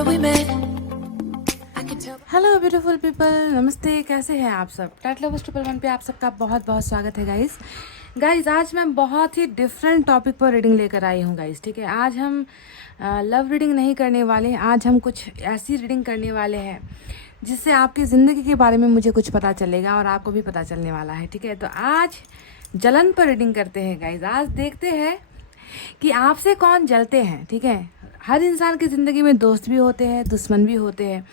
where we met. I can tell. Hello beautiful people, नमस्ते। कैसे हैं आप सब? टैट लवर्स 111 पे आप सबका बहुत बहुत स्वागत है गाइस। आज मैं बहुत ही डिफरेंट टॉपिक पर रीडिंग लेकर आई हूँ गाइस। ठीक है, आज हम लव रीडिंग नहीं करने वाले, आज हम कुछ ऐसी रीडिंग करने वाले हैं जिससे आपकी ज़िंदगी के बारे में मुझे कुछ पता चलेगा और आपको भी पता चलने वाला है। ठीक है, तो आज जलन पर रीडिंग करते हैं गाइस। आज देखते हैं कि आपसे कौन जलते हैं। ठीक है, हर इंसान की ज़िंदगी में दोस्त भी होते हैं, दुश्मन भी होते हैं।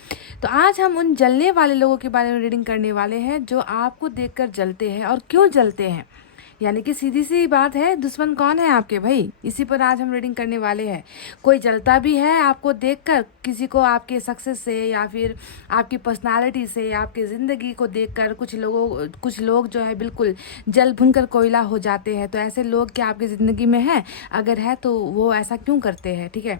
तो आज हम उन जलने वाले लोगों के बारे में रीडिंग करने वाले हैं जो आपको देखकर जलते हैं और क्यों जलते हैं। यानी कि सीधी सी बात है, दुश्मन कौन है आपके भाई, इसी पर आज हम रीडिंग करने वाले हैं। कोई जलता भी है आपको देखकर, किसी को आपके सक्सेस से या फिर आपकी पर्सनालिटी से या आपकी ज़िंदगी को देखकर कुछ लोग जो है बिल्कुल जल भुनकर कोयला हो जाते हैं। तो ऐसे लोग क्या आपकी ज़िंदगी में हैं? अगर है तो वो ऐसा क्यों करते हैं? ठीक है,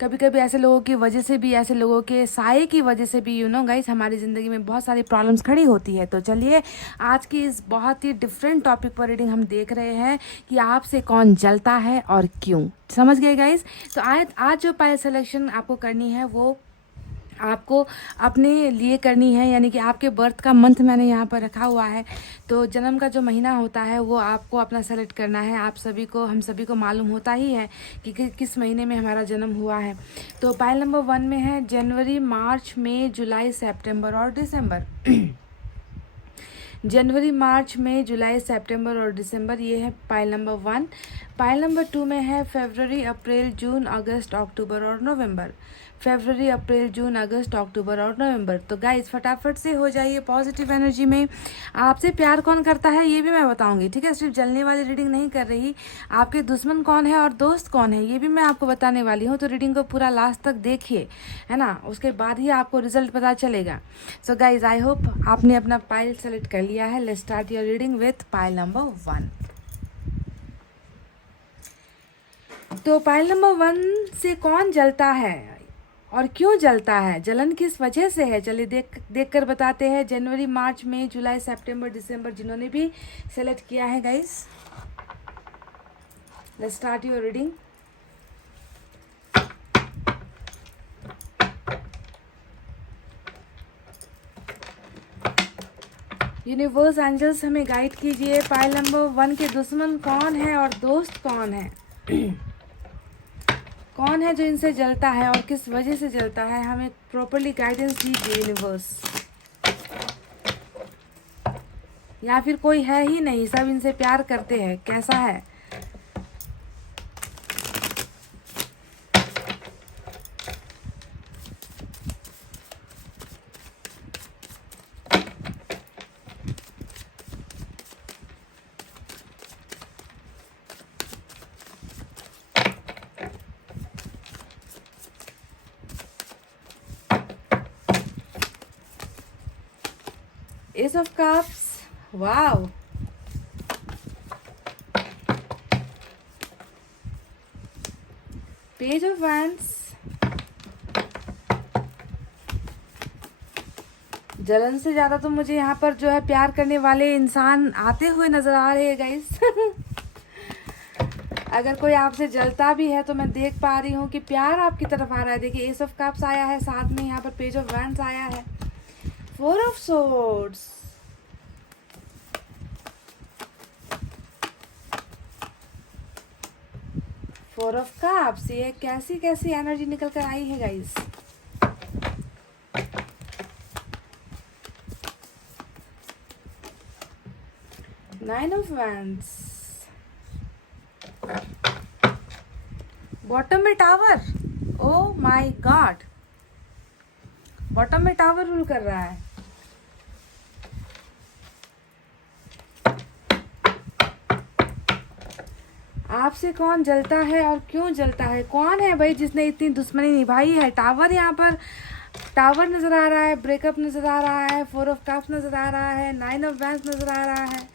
कभी कभी ऐसे लोगों की वजह से भी, ऐसे लोगों के साये की वजह से भी गाइस, हमारी ज़िंदगी में बहुत सारी प्रॉब्लम्स खड़ी होती है। तो चलिए आज की इस बहुत ही डिफरेंट टॉपिक पर रीडिंग हम देख रहे हैं कि आपसे कौन जलता है और क्यों। समझ गए गाइस? तो आज जो पहले सिलेक्शन आपको करनी है वो आपको अपने लिए करनी है, यानी कि आपके बर्थ का मंथ मैंने यहाँ पर रखा हुआ है। तो जन्म का जो महीना होता है वो आपको अपना सेलेक्ट करना है। आप सभी को, हम सभी को मालूम होता ही है कि किस महीने में हमारा जन्म हुआ है। तो पाइल नंबर 1 में है जनवरी, मार्च, मई, जुलाई, सितंबर और दिसंबर। जनवरी, मार्च, मई, जुलाई, सितंबर और दिसंबर, ये है पाइल नंबर 1। पाइल नंबर 2 में है फरवरी, अप्रैल, जून, अगस्त, अक्टूबर और नवंबर। फरवरी, अप्रैल, जून, अगस्त, अक्टूबर और नवंबर। तो गाइस फटाफट से हो जाइए पॉजिटिव एनर्जी में। आपसे प्यार कौन करता है ये भी मैं बताऊंगी। ठीक है, सिर्फ जलने वाली रीडिंग नहीं कर रही, आपके दुश्मन कौन है और दोस्त कौन है ये भी मैं आपको बताने वाली हूँ। तो रीडिंग को पूरा लास्ट तक देखिए, है ना, उसके बाद ही आपको रिजल्ट पता चलेगा। सो गाइज आई होप आपने अपना पाइल सेलेक्ट कर लिया है। Let's start your reading with pile number 1। तो पाइल नंबर 1 से कौन जलता है और क्यों जलता है, जलन किस वजह से है, चलिए देख कर बताते हैं। जनवरी, मार्च, मई, जुलाई, सितंबर, दिसंबर, जिन्होंने भी सेलेक्ट किया है guys, let's start your reading. Universe, angels हमें गाइड कीजिए। पाइल नंबर 1 के दुश्मन कौन है और दोस्त कौन है? कौन है जो इनसे जलता है और किस वजह से जलता है? हमें प्रॉपरली गाइडेंस दीजिए यूनिवर्स। या फिर कोई है ही नहीं, सब इनसे प्यार करते हैं, कैसा है? Ace of Cups, wow. Page of Wands, जलन से ज़्यादा तो मुझे यहाँ पर जो है प्यार करने वाले इंसान आते हुए नज़र आ रहे हैं गाइस। अगर कोई आपसे जलता भी है तो मैं देख पा रही हूँ कि प्यार आपकी तरफ आ रहा है। देखिए एस ऑफ कप्स आया है, साथ में यहाँ पर पेज ऑफ वैंड्स आया है, 4 of swords, four of cups. ये कैसी कैसी एनर्जी निकल कर आई है guys. Nine of wands, bottom में tower. Oh my God, bottom में टावर रूल कर रहा है। आपसे कौन जलता है और क्यों जलता है? कौन है भाई जिसने इतनी दुश्मनी निभाई है? टावर, यहाँ पर टावर नजर आ रहा है, ब्रेकअप नजर आ रहा है, 4 ऑफ कप्स नजर आ रहा है, 9 ऑफ वैंड्स नजर आ रहा है।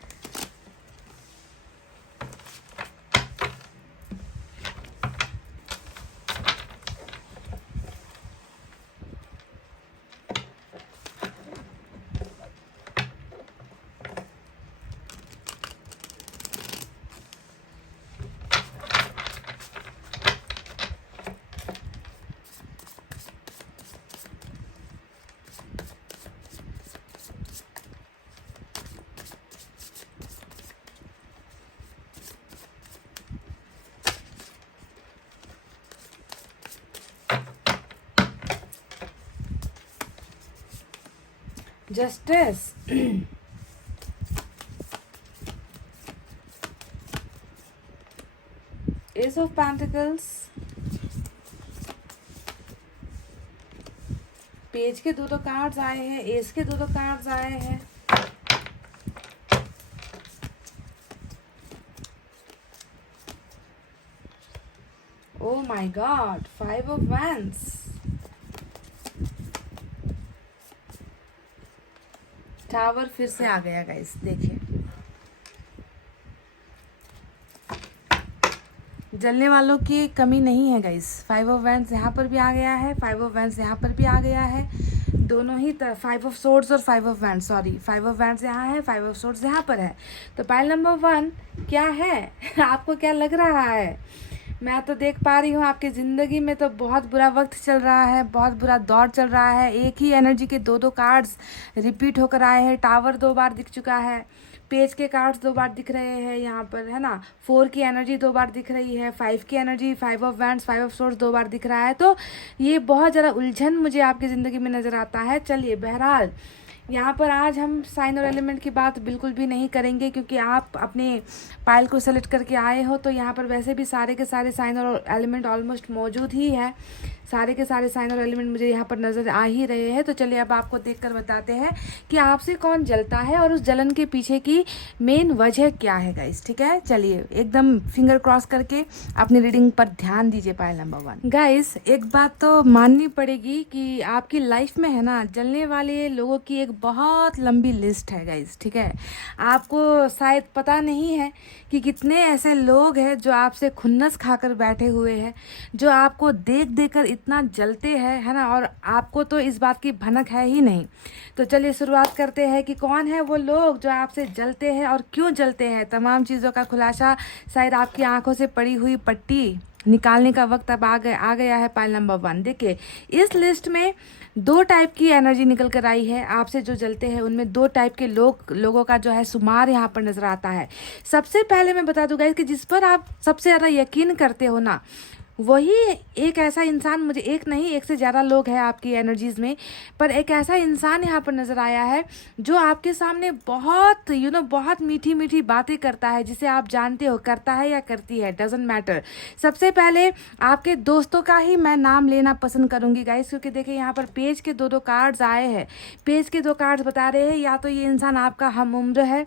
Justice, S of pentacles, page के दो कार्ड्स आए हैं, एस के दो कार्ड्स आए हैं, ओ my God, 5 of wands, tower फिर से आ गया गाइस, देखिए जलने वालों की कमी नहीं है गाइस। 5 ऑफ वैंड्स यहाँ पर भी आ गया है, 5 ऑफ वैंड्स यहाँ पर भी आ गया है, दोनों ही 5 ऑफ सोर्ड्स और 5 of wands, sorry 5 of wands यहाँ है, 5 ऑफ सोर्ड्स यहाँ पर है। तो पाइल नंबर 1 क्या है आपको क्या लग रहा है? मैं तो देख पा रही हूँ आपकी ज़िंदगी में तो बहुत बुरा वक्त चल रहा है, बहुत बुरा दौर चल रहा है। एक ही एनर्जी के दो कार्ड्स रिपीट होकर आए हैं। टावर 2 बार दिख चुका है, पेज के कार्ड्स 2 बार दिख रहे हैं यहाँ पर, है ना। 4 की एनर्जी 2 बार दिख रही है, 5 की energy, 5 of wands, 5 of swords 2 बार दिख रहा है। तो ये बहुत ज़्यादा उलझन मुझे आपकी ज़िंदगी में नज़र आता है। चलिए, बहरहाल यहाँ पर आज हम साइन और एलिमेंट की बात बिल्कुल भी नहीं करेंगे, क्योंकि आप अपने पाइल को सेलेक्ट करके आए हो, तो यहाँ पर वैसे भी सारे के सारे साइन और एलिमेंट ऑलमोस्ट मौजूद ही है। सारे के सारे साइन और एलिमेंट मुझे यहाँ पर नज़र आ ही रहे हैं। तो चलिए अब आपको देखकर बताते हैं कि आपसे कौन जलता है और उस जलन के पीछे की मेन वजह क्या है गाइस, ठीक है। चलिए एकदम फिंगर क्रॉस करके अपनी रीडिंग पर ध्यान दीजिए। पाइल नंबर 1 गाइस, एक बात तो माननी पड़ेगी कि आपकी लाइफ में है ना, जलने वाले लोगों की एक बहुत लंबी लिस्ट है गाइस, ठीक है। आपको शायद पता नहीं है कि कितने ऐसे लोग हैं जो आपसे खुन्नस खाकर बैठे हुए हैं, जो आपको देख देकर इतना जलते हैं, है ना, और आपको तो इस बात की भनक है ही नहीं। तो चलिए शुरुआत करते हैं कि कौन है वो लोग जो आपसे जलते हैं और क्यों जलते हैं। तमाम चीज़ों का खुलासा शायद आपकी आंखों से पड़ी हुई पट्टी निकालने का वक्त अब आ गया है। पाइल नंबर 1 देखिए, इस लिस्ट में 2 टाइप की एनर्जी निकल कर आई है। आपसे जो जलते हैं उनमें 2 टाइप के लोगों का जो है शुमार यहाँ पर नजर आता है। सबसे पहले मैं बता दूंगा कि जिस पर आप सबसे ज़्यादा यकीन करते हो ना, वही एक ऐसा इंसान, मुझे एक नहीं, एक से ज़्यादा लोग हैं आपकी एनर्जीज़ में, पर एक ऐसा इंसान यहाँ पर नज़र आया है जो आपके सामने बहुत बहुत मीठी मीठी बातें करता है, जिसे आप जानते हो करता है या करती है, डजेंट मैटर। सबसे पहले आपके दोस्तों का ही मैं नाम लेना पसंद करूँगी गाइस, क्योंकि देखिए यहाँ पर पेज के 2 कार्ड्स आए हैं। पेज के 2 कार्ड्स बता रहे हैं या तो ये इंसान आपका हम उम्र है,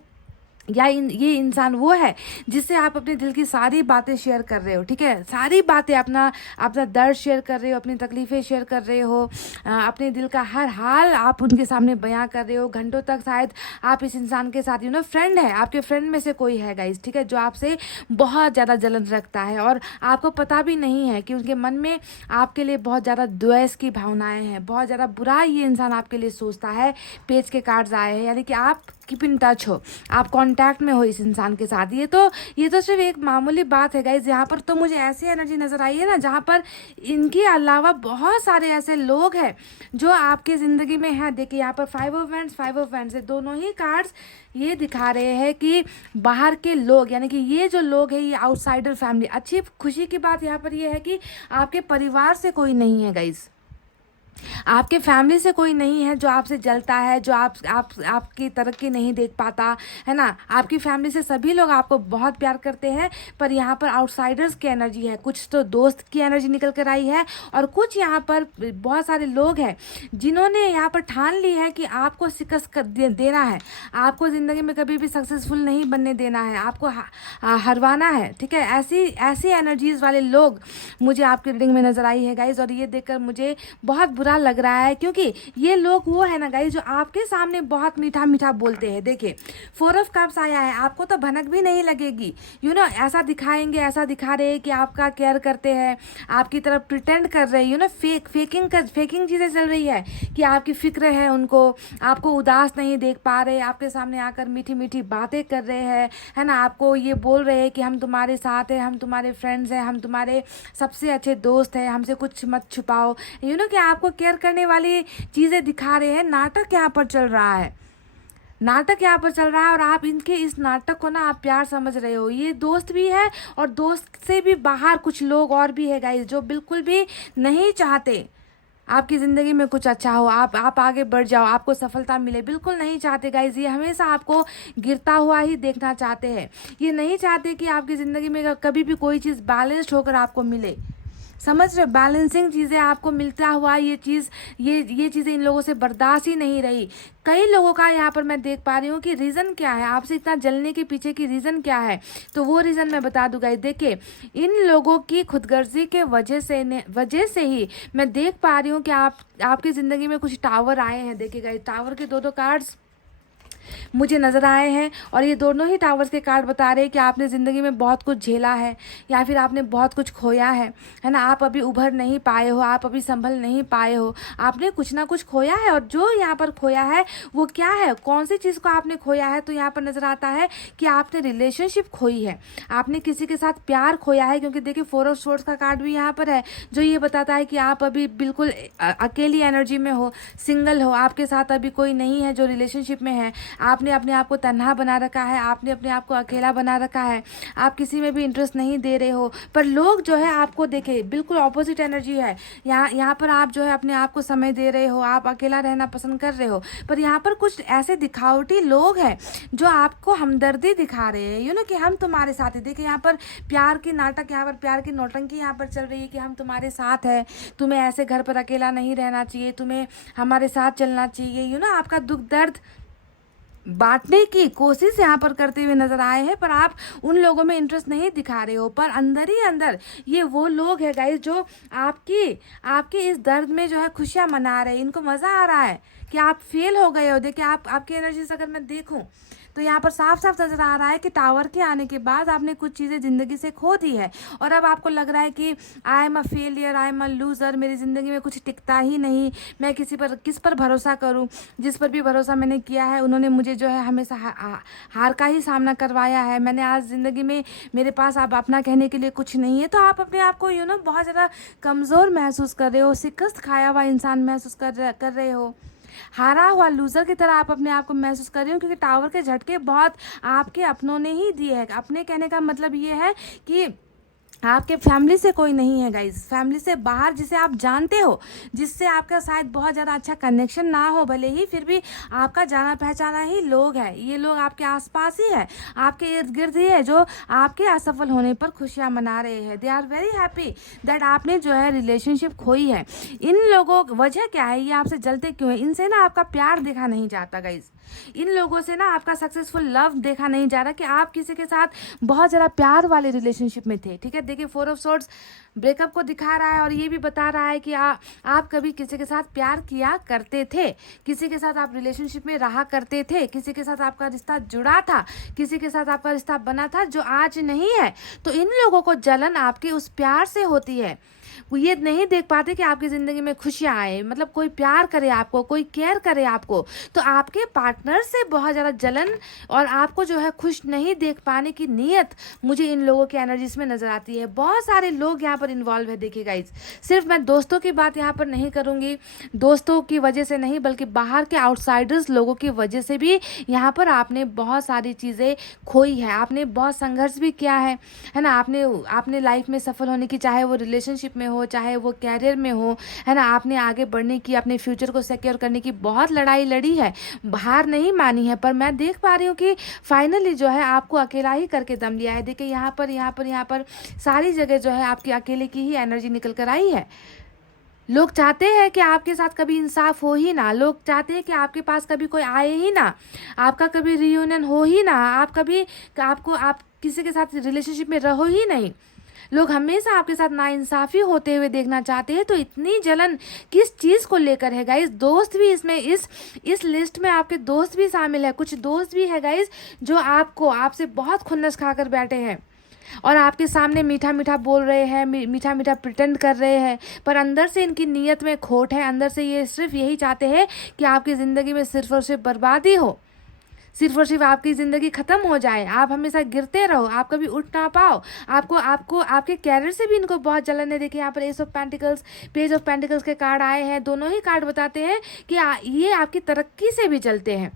या ये इंसान वो है जिससे आप अपने दिल की सारी बातें शेयर कर रहे हो, ठीक है। सारी बातें, अपना दर्द शेयर कर रहे हो, अपनी तकलीफ़ें शेयर कर रहे हो, अपने दिल का हर हाल आप उनके सामने बयां कर रहे हो। घंटों तक शायद आप इस इंसान के साथ फ्रेंड है, आपके फ्रेंड में से कोई है गाइस, ठीक है, जो आपसे बहुत ज़्यादा जलन रखता है और आपको पता भी नहीं है कि उनके मन में आपके लिए बहुत ज़्यादा द्वेष की भावनाएँ हैं, बहुत ज़्यादा बुरा ये इंसान आपके लिए सोचता है। पेज के कार्ड्स आए हैं, यानी कि आप कीप इन टच हो, आप कांटेक्ट में हो इस इंसान के साथ। ये तो सिर्फ एक मामूली बात है गाइज। यहाँ पर तो मुझे ऐसी एनर्जी नज़र आई है ना, जहाँ पर इनके अलावा बहुत सारे ऐसे लोग हैं जो आपके ज़िंदगी में हैं। देखिए यहाँ पर 5 ऑफ वैंड्स, 5 ऑफ वैंड्स है, दोनों ही कार्ड्स ये दिखा रहे हैं कि बाहर के लोग, यानी कि ये जो लोग हैं ये आउटसाइडर फैमिली। अच्छी खुशी की बात यहाँ पर ये है कि आपके परिवार से कोई नहीं है गाइज, आपके फैमिली से कोई नहीं है जो आपसे जलता है, जो आपकी तरक्की नहीं देख पाता, है ना। आपकी फैमिली से सभी लोग आपको बहुत प्यार करते हैं, पर यहाँ पर आउटसाइडर्स की एनर्जी है। कुछ तो दोस्त की एनर्जी निकल कर आई है और कुछ यहाँ पर बहुत सारे लोग हैं जिन्होंने यहाँ पर ठान ली है कि आपको शिकस्त देना है, आपको ज़िंदगी में कभी भी सक्सेसफुल नहीं बनने देना है, आपको हरवाना है, ठीक है। ऐसी एनर्जीज़ वाले लोग मुझे आपकी रीडिंग में नज़र आई है गाइज, और ये देखकर मुझे बहुत बुरा लग रहा है, क्योंकि ये लोग वो है ना गाइस जो आपके सामने बहुत मीठा मीठा बोलते हैं। देखिए 4 ऑफ कप्स आया है, आपको तो भनक भी नहीं लगेगी, ऐसा दिखाएंगे, ऐसा दिखा रहे हैं कि आपका केयर करते हैं, आपकी तरफ प्रिटेंड कर रहे हैं, फेकिंग चीज़ें चल रही है कि आपकी फिक्र है उनको, आपको उदास नहीं देख पा रहे, आपके सामने आकर मीठी मीठी बातें कर रहे हैं, है ना। आपको ये बोल रहे हैं कि हम तुम्हारे साथ हैं, हम तुम्हारे फ्रेंड्स हैं, हम तुम्हारे सबसे अच्छे दोस्त हैं, हमसे कुछ मत छुपाओ, कि आपको केयर करने वाली चीज़ें दिखा रहे हैं। नाटक यहाँ पर चल रहा है, नाटक यहाँ पर चल रहा है, और आप इनके इस नाटक को ना आप प्यार समझ रहे हो। ये दोस्त भी है और दोस्त से भी बाहर कुछ लोग और भी है गाइस जो बिल्कुल भी नहीं चाहते आपकी ज़िंदगी में कुछ अच्छा हो, आप आगे बढ़ जाओ, आपको सफलता मिले, बिल्कुल नहीं चाहते गाइज। ये हमेशा आपको गिरता हुआ ही देखना चाहते हैं। ये नहीं चाहते कि आपकी ज़िंदगी में कभी भी कोई चीज़ बैलेंस्ड होकर आपको मिले। समझ रहे, बैलेंसिंग चीज़ें आपको मिलता हुआ ये चीज़ें इन लोगों से बर्दाश्त ही नहीं रही। कई लोगों का यहाँ पर मैं देख पा रही हूँ कि रीज़न क्या है, आपसे इतना जलने के पीछे की रीज़न क्या है, तो वो रीज़न मैं बता दूंगा। देखिए, इन लोगों की खुदगर्जी के वजह से ही मैं देख पा रही हूँ कि आपकी ज़िंदगी में कुछ टावर आए हैं। देखिएगा, टावर के दो कार्ड्स मुझे नज़र आए हैं और ये दोनों ही टावर्स के कार्ड बता रहे हैं कि आपने ज़िंदगी में बहुत कुछ झेला है या फिर आपने बहुत कुछ खोया है ना। आप अभी उभर नहीं पाए हो, आप अभी संभल नहीं पाए हो, आपने कुछ ना कुछ खोया है। और जो यहाँ पर खोया है वो क्या है, कौन सी चीज़ को आपने खोया है, तो यहाँ पर नज़र आता है कि आपने रिलेशनशिप खोई है, आपने किसी के साथ प्यार खोया है। क्योंकि देखिए, 4 ऑफ स्वॉर्ड्स का कार्ड भी यहाँ पर है जो ये बताता है कि आप अभी बिल्कुल अकेली एनर्जी में हो, सिंगल हो, आपके साथ अभी कोई नहीं है जो रिलेशनशिप में है। आपने अपने आप को तन्हा बना रखा है, आपने अपने आप को अकेला बना रखा है, आप किसी में भी इंटरेस्ट नहीं दे रहे हो। पर लोग जो है आपको देखे, बिल्कुल ऑपोजिट एनर्जी है। यहाँ पर आप जो है अपने आप को समय दे रहे हो, आप अकेला रहना पसंद कर रहे हो। पर यहाँ पर कुछ ऐसे दिखावटी लोग हैं जो आपको हमदर्दी दिखा रहे हैं, कि हम तुम्हारे साथ ही। देखिए, यहाँ पर प्यार की नाटक, यहाँ पर प्यार की नौटंकी यहाँ पर चल रही है कि हम तुम्हारे साथ है, तुम्हें ऐसे घर पर अकेला नहीं रहना चाहिए, तुम्हें हमारे साथ चलना चाहिए। आपका दुख दर्द बांटने की कोशिश यहाँ पर करते हुए नजर आए हैं, पर आप उन लोगों में इंटरेस्ट नहीं दिखा रहे हो। पर अंदर ही अंदर ये वो लोग हैं गाइस जो आपकी इस दर्द में जो है खुशियाँ मना रहे हैं। इनको मज़ा आ रहा है कि आप फेल हो गए हो। देखिए, आपकी एनर्जी से अगर मैं देखूं तो यहाँ पर साफ साफ नजर आ रहा है कि टावर के आने के बाद आपने कुछ चीज़ें ज़िंदगी से खो दी है और अब आपको लग रहा है कि I am a failure, I am a loser, मेरी ज़िंदगी में कुछ टिकता ही नहीं, मैं किस पर भरोसा करूँ। जिस पर भी भरोसा मैंने किया है उन्होंने मुझे जो है हमेशा हार का ही सामना करवाया है। मैंने आज ज़िंदगी में, मेरे पास अब अपना कहने के लिए कुछ नहीं है। तो आप अपने आप को बहुत ज़्यादा कमज़ोर महसूस कर रहे हो, शिकस्त खाया हुआ इंसान महसूस कर रहे हो, हारा हुआ लूजर की तरह आप अपने आप को महसूस कर रहे हो। क्योंकि टावर के झटके बहुत आपके अपनों ने ही दिए हैं। अपने कहने का मतलब ये है कि आपके फैमिली से कोई नहीं है गाइज, फैमिली से बाहर जिसे आप जानते हो, जिससे आपका शायद बहुत ज़्यादा अच्छा कनेक्शन ना हो, भले ही फिर भी आपका जाना पहचाना ही लोग है। ये लोग आपके आसपास ही है, आपके इर्द गिर्द ही है, जो आपके असफल होने पर खुशियां मना रहे हैं। They are very happy that आपने जो है रिलेशनशिप खोई है। इन लोगों वजह क्या है, ये आपसे जलते क्यों है? इनसे ना आपका प्यार देखा नहीं जाता गाइज, इन लोगों से ना आपका सक्सेसफुल लव देखा नहीं जा रहा कि आप किसी के साथ बहुत ज़्यादा प्यार वाले रिलेशनशिप में थे। ठीक है, देखिए 4 ऑफ स्वॉर्ड्स ब्रेकअप को दिखा रहा है और ये भी बता रहा है कि आप कभी किसी के साथ प्यार किया करते थे, किसी के साथ आप रिलेशनशिप में रहा करते थे, किसी के साथ आपका रिश्ता जुड़ा था, किसी के साथ आपका रिश्ता बना था जो आज नहीं है। तो इन लोगों को जलन आपके उस प्यार से होती है। वो ये नहीं देख पाते कि आपकी ज़िंदगी में खुशियाँ आए, मतलब कोई प्यार करे आपको, कोई केयर करे आपको। तो आपके पार्टनर से बहुत ज़्यादा जलन और आपको जो है खुश नहीं देख पाने की नीयत मुझे इन लोगों की एनर्जीज में नज़र आती है। बहुत सारे लोग यहाँ पर इन्वॉल्व है। देखिए गाइज, सिर्फ मैं दोस्तों की बात यहाँ पर नहीं करूँगी, दोस्तों की वजह से नहीं बल्कि बाहर के आउटसाइडर्स लोगों की वजह से भी यहाँ पर आपने बहुत सारी चीज़ें खोई है। आपने बहुत संघर्ष भी किया है ना। आपने लाइफ में सफल होने की, चाहे वो रिलेशनशिप में हो, चाहे वो कैरियर में हो, है ना, आपने आगे बढ़ने की, अपने फ्यूचर को सिक्योर करने की बहुत लड़ाई लड़ी है, हार नहीं मानी है। पर मैं देख पा रही हूँ कि फाइनली जो है आपको अकेला ही करके दम लिया है। देखिए, यहाँ पर सारी जगह जो है आपकी अकेले की ही एनर्जी निकल कर आई है। लोग चाहते हैं कि आपके साथ कभी इंसाफ हो ही ना, लोग चाहते हैं कि आपके पास कभी कोई आए ही ना, आपका कभी रियूनियन हो ही ना, आप किसी के साथ रिलेशनशिप में रहो ही नहीं। लोग हमेशा आपके साथ नाइंसाफ़ी होते हुए देखना चाहते हैं। तो इतनी जलन किस चीज़ को लेकर है गाइज? दोस्त भी इसमें, इस लिस्ट में आपके दोस्त भी शामिल है। कुछ दोस्त भी है गाइज जो आपसे बहुत खुन्नस खाकर बैठे हैं और आपके सामने मीठा मीठा बोल रहे हैं, मीठा मीठा प्रिटेंड कर रहे हैं, पर अंदर से इनकी नीयत में खोट है। अंदर से ये सिर्फ यही चाहते हैं कि आपकी ज़िंदगी में सिर्फ और सिर्फ बर्बादी हो, सिर्फ और सिर्फ आपकी ज़िंदगी ख़त्म हो जाए, आप हमेशा गिरते रहो, आप कभी उठ ना पाओ। आपको आपके कैरियर से भी इनको बहुत जलन है। देखिए, यहाँ पर S of pentacles, page of pentacles के कार्ड आए हैं। दोनों ही कार्ड बताते हैं कि ये आपकी तरक्की से भी चलते हैं,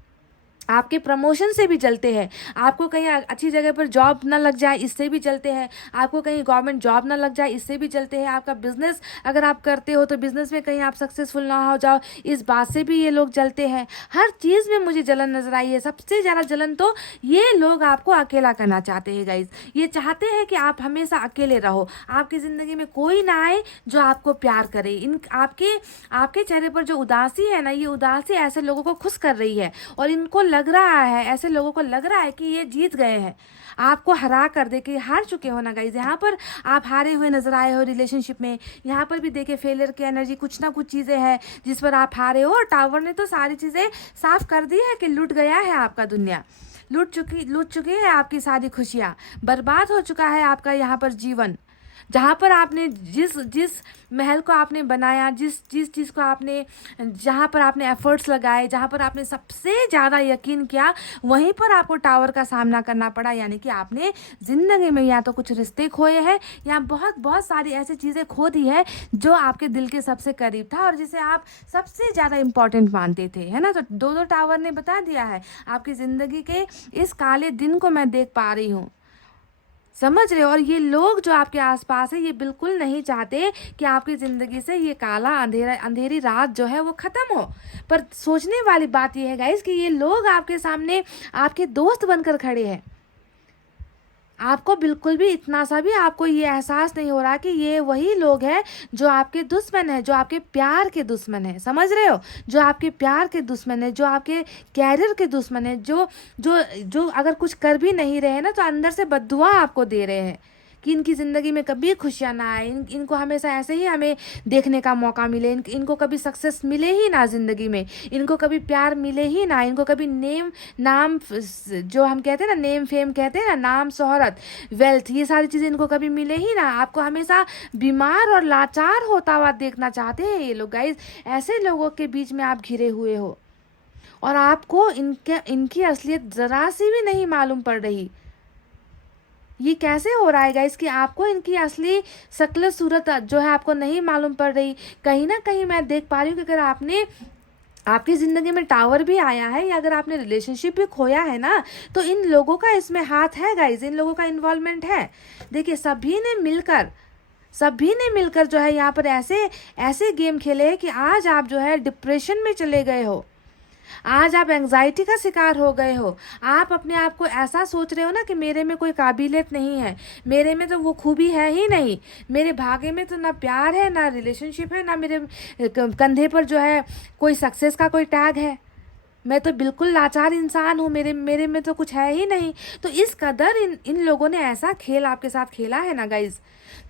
आपके प्रमोशन से भी जलते हैं, आपको कहीं अच्छी जगह पर जॉब ना लग जाए इससे भी जलते हैं, आपको कहीं गवर्नमेंट जॉब ना लग जाए इससे भी जलते हैं, आपका बिजनेस अगर आप करते हो तो बिजनेस में कहीं आप सक्सेसफुल ना हो जाओ इस बात से भी ये लोग जलते हैं। हर चीज़ में मुझे जलन नजर आई है। सबसे ज़्यादा जलन तो ये लोग आपको अकेला करना चाहते हैं गाइज। ये चाहते हैं कि आप हमेशा अकेले रहो, आपकी ज़िंदगी में कोई ना आए जो आपको प्यार करे। इन आपके आपके चेहरे पर जो उदासी है ना, ये उदासी ऐसे लोगों को खुश कर रही है और इनको लग रहा है, ऐसे लोगों को लग रहा है कि ये जीत गए हैं, आपको हरा कर दे के हार चुके हो ना गाइज। यहाँ पर आप हारे हुए नजर आए हो रिलेशनशिप में, यहाँ पर भी देखिए फेलियर की एनर्जी, कुछ ना कुछ चीज़ें हैं जिस पर आप हारे हो। और टावर ने तो सारी चीज़ें साफ कर दी है कि लूट गया है आपका दुनिया, लूट चुकी है आपकी सारी खुशियाँ, बर्बाद हो चुका है आपका यहाँ पर जीवन। जहाँ पर आपने जिस जिस महल को आपने बनाया, जिस चीज़ को आपने, जहाँ पर आपने एफर्ट्स लगाए, जहाँ पर आपने सबसे ज़्यादा यकीन किया, वहीं पर आपको टावर का सामना करना पड़ा। यानी कि आपने ज़िंदगी में या तो कुछ रिश्ते खोए हैं या बहुत बहुत सारी ऐसी चीज़ें खो दी है जो आपके दिल के सबसे करीब था और जिसे आप सबसे ज़्यादा इम्पॉर्टेंट मानते थे, है ना। तो दो टावर ने बता दिया है आपकी ज़िंदगी के इस काले दिन को मैं देख पा रही हूँ, समझ रहे हो। और ये लोग जो आपके आसपास है ये बिल्कुल नहीं चाहते कि आपकी ज़िंदगी से ये काला अंधेरी रात जो है वो ख़त्म हो। पर सोचने वाली बात ये है गाइस कि ये लोग आपके सामने आपके दोस्त बनकर खड़े हैं। आपको बिल्कुल भी इतना सा भी आपको ये एहसास नहीं हो रहा कि ये वही लोग हैं जो आपके दुश्मन है, जो आपके प्यार के दुश्मन है, समझ रहे हो, जो आपके प्यार के दुश्मन है, जो आपके कैरियर के दुश्मन है, जो जो जो अगर कुछ कर भी नहीं रहे ना तो अंदर से बद्दुआ आपको दे रहे हैं कि इनकी ज़िंदगी में कभी खुशियाँ ना आए, इनको हमेशा ऐसे ही हमें देखने का मौका मिले, इनको कभी सक्सेस मिले ही ना ज़िंदगी में, इनको कभी प्यार मिले ही ना, इनको कभी नाम जो हम कहते हैं ना, नेम फेम कहते हैं ना, नाम शोहरत वेल्थ, ये सारी चीज़ें इनको कभी मिले ही ना। आपको हमेशा बीमार और लाचार होता हुआ देखना चाहते हैं ये लोग गाइज। ऐसे लोगों के बीच में आप घिरे हुए हो और आपको इनकी असलियत ज़रा सी भी नहीं मालूम पड़ रही। ये कैसे हो रहा है गाइस कि आपको इनकी असली शक्ल सूरत जो है आपको नहीं मालूम पड़ रही। कहीं ना कहीं मैं देख पा रही हूँ कि अगर आपकी ज़िंदगी में टावर भी आया है या अगर आपने रिलेशनशिप भी खोया है ना तो इन लोगों का इसमें हाथ है गाइस, इन लोगों का इन्वॉल्वमेंट है। देखिए सभी ने मिलकर जो है यहाँ पर ऐसे गेम खेले हैं कि आज आप जो है डिप्रेशन में चले गए हो, आज आप एंग्जाइटी का शिकार हो गए हो। आप अपने आप को ऐसा सोच रहे हो ना कि मेरे में कोई काबिलियत नहीं है, मेरे में तो वो खूबी है ही नहीं, मेरे भाग्य में तो ना प्यार है ना रिलेशनशिप है, ना मेरे कंधे पर जो है कोई सक्सेस का कोई टैग है, मैं तो बिल्कुल लाचार इंसान हूँ, मेरे में तो कुछ है ही नहीं। तो इस कदर इन लोगों ने ऐसा खेल आपके साथ खेला है ना गाइज,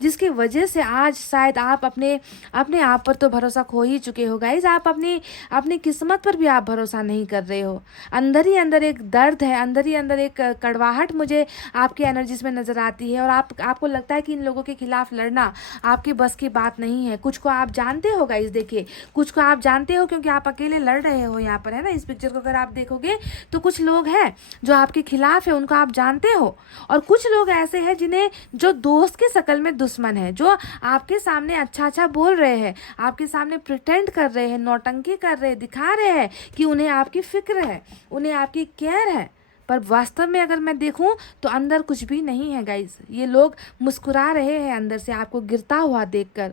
जिसकी वजह से आज शायद आप अपने आप पर तो भरोसा खो ही चुके हो गाइज। आप अपनी किस्मत पर भी आप भरोसा नहीं कर रहे हो। अंदर ही अंदर एक दर्द है, अंदर ही अंदर एक कड़वाहट मुझे आपकी एनर्जीज में नज़र आती है और आपको लगता है कि इन लोगों के खिलाफ लड़ना आपकी बस की बात नहीं है। कुछ को आप जानते हो गाइज, देखिए कुछ को आप जानते हो क्योंकि आप अकेले लड़ रहे हो यहाँ पर, है ना। इस पिक्चर को अगर आप देखोगे तो कुछ लोग हैं जो आपके खिलाफ है, उनको आप जानते हो, और कुछ लोग ऐसे हैं जिन्हें जो दोस्त के शक्ल में दुश्मन है, जो आपके सामने अच्छा बोल रहे हैं, आपके सामने प्रिटेंड कर रहे हैं, नौटंकी कर रहे हैं, दिखा रहे हैं कि उन्हें आपकी फिक्र है, उन्हें आपकी केयर है, पर वास्तव में अगर मैं देखूं तो अंदर कुछ भी नहीं है गाइस। ये लोग मुस्कुरा रहे हैं अंदर से आपको गिरता हुआ देखकर,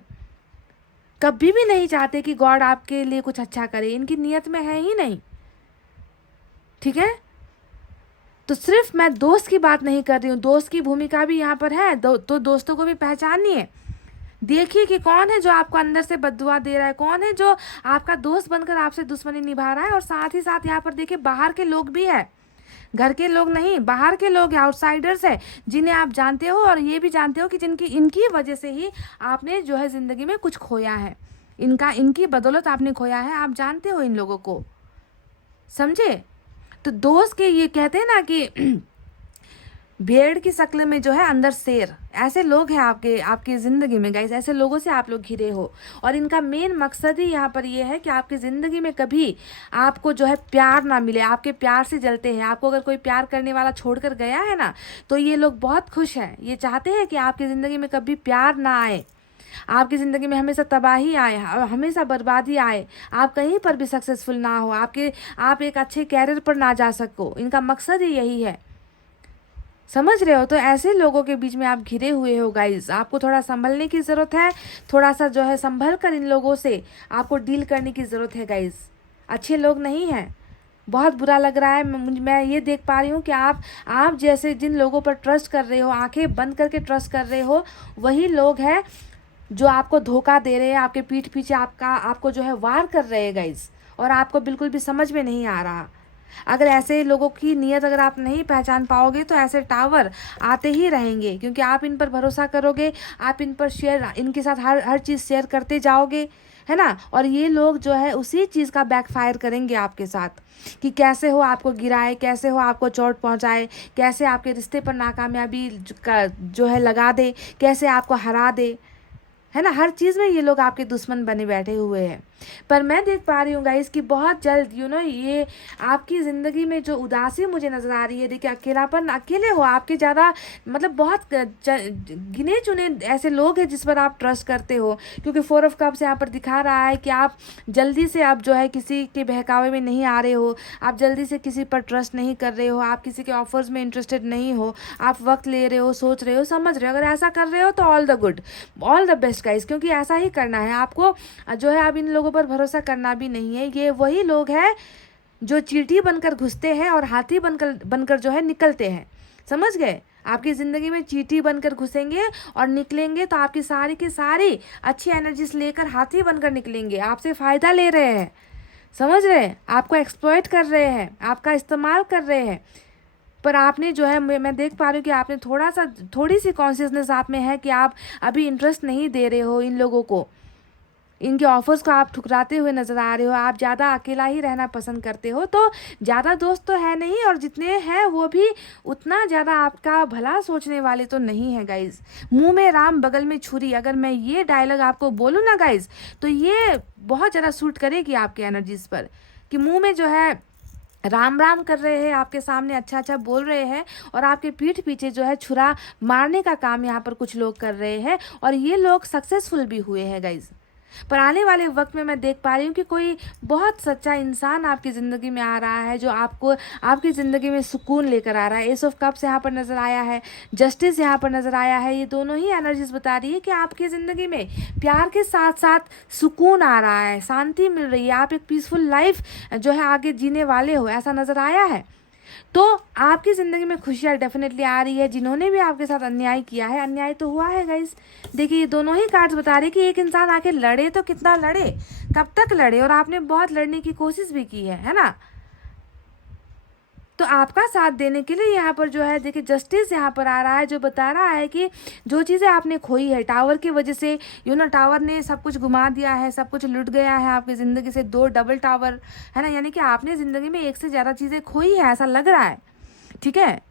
कभी भी नहीं चाहते कि गॉड आपके लिए कुछ अच्छा करे, इनकी नीयत में है ही नहीं, ठीक है। तो सिर्फ मैं दोस्त की बात नहीं कर रही हूँ, दोस्त की भूमिका भी यहाँ पर है, तो दोस्तों को भी पहचानिए, देखिए कि कौन है जो आपको अंदर से बद्दुआ दे रहा है, कौन है जो आपका दोस्त बनकर आपसे दुश्मनी निभा रहा है। और साथ ही साथ यहाँ पर देखिए बाहर के लोग भी है, घर के लोग नहीं, बाहर के लोग आउटसाइडर्स है, जिन्हें आप जानते हो और ये भी जानते हो कि इनकी वजह से ही आपने जो है ज़िंदगी में कुछ खोया है, इनकी बदौलत आपने खोया है, आप जानते हो इन लोगों को, समझे। तो दोस्त के ये कहते हैं ना कि भेड़ की शक्ल में जो है अंदर शेर, ऐसे लोग हैं आपकी ज़िंदगी में गाइस, ऐसे लोगों से आप लोग घिरे हो। और इनका मेन मकसद ही यहाँ पर ये है कि आपकी ज़िंदगी में कभी आपको जो है प्यार ना मिले, आपके प्यार से जलते हैं। आपको अगर कोई प्यार करने वाला छोड़कर गया है ना तो ये लोग बहुत खुश हैं, ये चाहते हैं कि आपकी ज़िंदगी में कभी प्यार ना आए, आपकी ज़िंदगी में हमेशा तबाही आए, हमेशा बर्बादी आए, आप कहीं पर भी सक्सेसफुल ना हो, आप एक अच्छे कैरियर पर ना जा सको। इनका मकसद ही यही है, समझ रहे हो। तो ऐसे लोगों के बीच में आप घिरे हुए हो गाइज, आपको थोड़ा संभलने की ज़रूरत है, थोड़ा सा जो है संभल कर इन लोगों से आपको डील करने की ज़रूरत है गाइज। अच्छे लोग नहीं हैं, बहुत बुरा लग रहा है। मैं ये देख पा रही हूँ कि आप जैसे जिन लोगों पर ट्रस्ट कर रहे हो, आंखें बंद करके ट्रस्ट कर रहे हो, वही लोग हैं जो आपको धोखा दे रहे हैं, आपके पीठ पीछे आपको जो है वार कर रहे हैं गाइज, और आपको बिल्कुल भी समझ में नहीं आ रहा। अगर ऐसे लोगों की नीयत अगर आप नहीं पहचान पाओगे तो ऐसे टावर आते ही रहेंगे, क्योंकि आप इन पर भरोसा करोगे, आप इन पर इनके साथ हर चीज़ शेयर करते जाओगे, है ना। और ये लोग जो है उसी चीज़ का बैकफायर करेंगे आपके साथ, कि कैसे हो आपको गिराए, कैसे हो आपको चोट पहुंचाए, कैसे आपके रिश्ते पर नाकामयाबी जो है लगा दे, कैसे आपको हरा दे, है ना। हर चीज़ में ये लोग आपके दुश्मन बने बैठे हुए हैं। पर मैं देख पा रही हूँ गाइस कि बहुत जल्द ये आपकी ज़िंदगी में जो उदासी मुझे नज़र आ रही है, देखिए अकेलापन, अकेले हो, आपके ज़्यादा मतलब बहुत गिने चुने ऐसे लोग हैं जिस पर आप ट्रस्ट करते हो, क्योंकि 4 ऑफ कप्स यहाँ पर दिखा रहा है कि आप जल्दी से आप जो है किसी के बहकावे में नहीं आ रहे हो, आप जल्दी से किसी पर ट्रस्ट नहीं कर रहे हो, आप किसी के ऑफर्स में इंटरेस्टेड नहीं हो, आप वक्त ले रहे हो, सोच रहे हो, समझ रहे हो। अगर ऐसा कर रहे हो तो all the good, all the best guys, क्योंकि ऐसा ही करना है आपको जो है। अब इन लोगों पर भरोसा करना भी नहीं है। ये वही लोग हैं जो चींटी बनकर घुसते हैं और हाथी बनकर जो है निकलते हैं, समझ गए। आपकी ज़िंदगी में चींटी बनकर घुसेंगे और निकलेंगे तो आपकी सारी की सारी अच्छी एनर्जीज लेकर हाथी बनकर निकलेंगे, आपसे फ़ायदा ले रहे हैं, समझ रहे हैं, आपको एक्सप्लॉइट कर रहे हैं, आपका इस्तेमाल कर रहे हैं। पर आपने जो है, मैं देख पा रही हूँ कि आपने थोड़ी सी कॉन्शियसनेस आप में है कि आप अभी इंटरेस्ट नहीं दे रहे हो इन लोगों को, इनके ऑफर्स को आप ठुकराते हुए नज़र आ रहे हो। आप ज़्यादा अकेला ही रहना पसंद करते हो, तो ज़्यादा दोस्त तो है नहीं, और जितने हैं वो भी उतना ज़्यादा आपका भला सोचने वाले तो नहीं है गाइज। मुंह में राम बगल में छुरी, अगर मैं ये डायलॉग आपको बोलूँ ना गाइज, तो ये बहुत ज़्यादा सूट करेगी आपके एनर्जीज़ पर, कि मुंह में जो है राम राम कर रहे हैं, आपके सामने अच्छा अच्छा बोल रहे हैं, और आपके पीठ पीछे जो है छुरा मारने का काम यहाँ पर कुछ लोग कर रहे हैं, और ये लोग सक्सेसफुल भी हुए हैं गाइज। पर आने वाले वक्त में मैं देख पा रही हूँ कि कोई बहुत सच्चा इंसान आपकी ज़िंदगी में आ रहा है, जो आपको आपकी ज़िंदगी में सुकून लेकर आ रहा है। एस ऑफ कप्स यहाँ पर नज़र आया है, जस्टिस यहाँ पर नज़र आया है। ये दोनों ही एनर्जीज बता रही है कि आपकी ज़िंदगी में प्यार के साथ साथ सुकून आ रहा है, शांति मिल रही है, आप एक पीसफुल लाइफ जो है आगे जीने वाले हो, ऐसा नज़र आया है। तो आपकी ज़िंदगी में खुशियाँ डेफिनेटली आ रही है। जिन्होंने भी आपके साथ अन्याय किया है, अन्याय तो हुआ है गाइस। देखिए ये दोनों ही कार्ड्स बता रहे कि एक इंसान आके लड़े तो कितना लड़े, कब तक लड़े, और आपने बहुत लड़ने की कोशिश भी की है ना। तो आपका साथ देने के लिए यहाँ पर जो है देखिए जस्टिस यहाँ पर आ रहा है, जो बता रहा है कि जो चीज़ें आपने खोई है टावर की वजह से, टावर ने सब कुछ घुमा दिया है, सब कुछ लुट गया है आपकी ज़िंदगी से, 2 डबल टावर, है ना। यानी कि आपने ज़िंदगी में एक से ज़्यादा चीज़ें खोई है, ऐसा लग रहा है, ठीक है।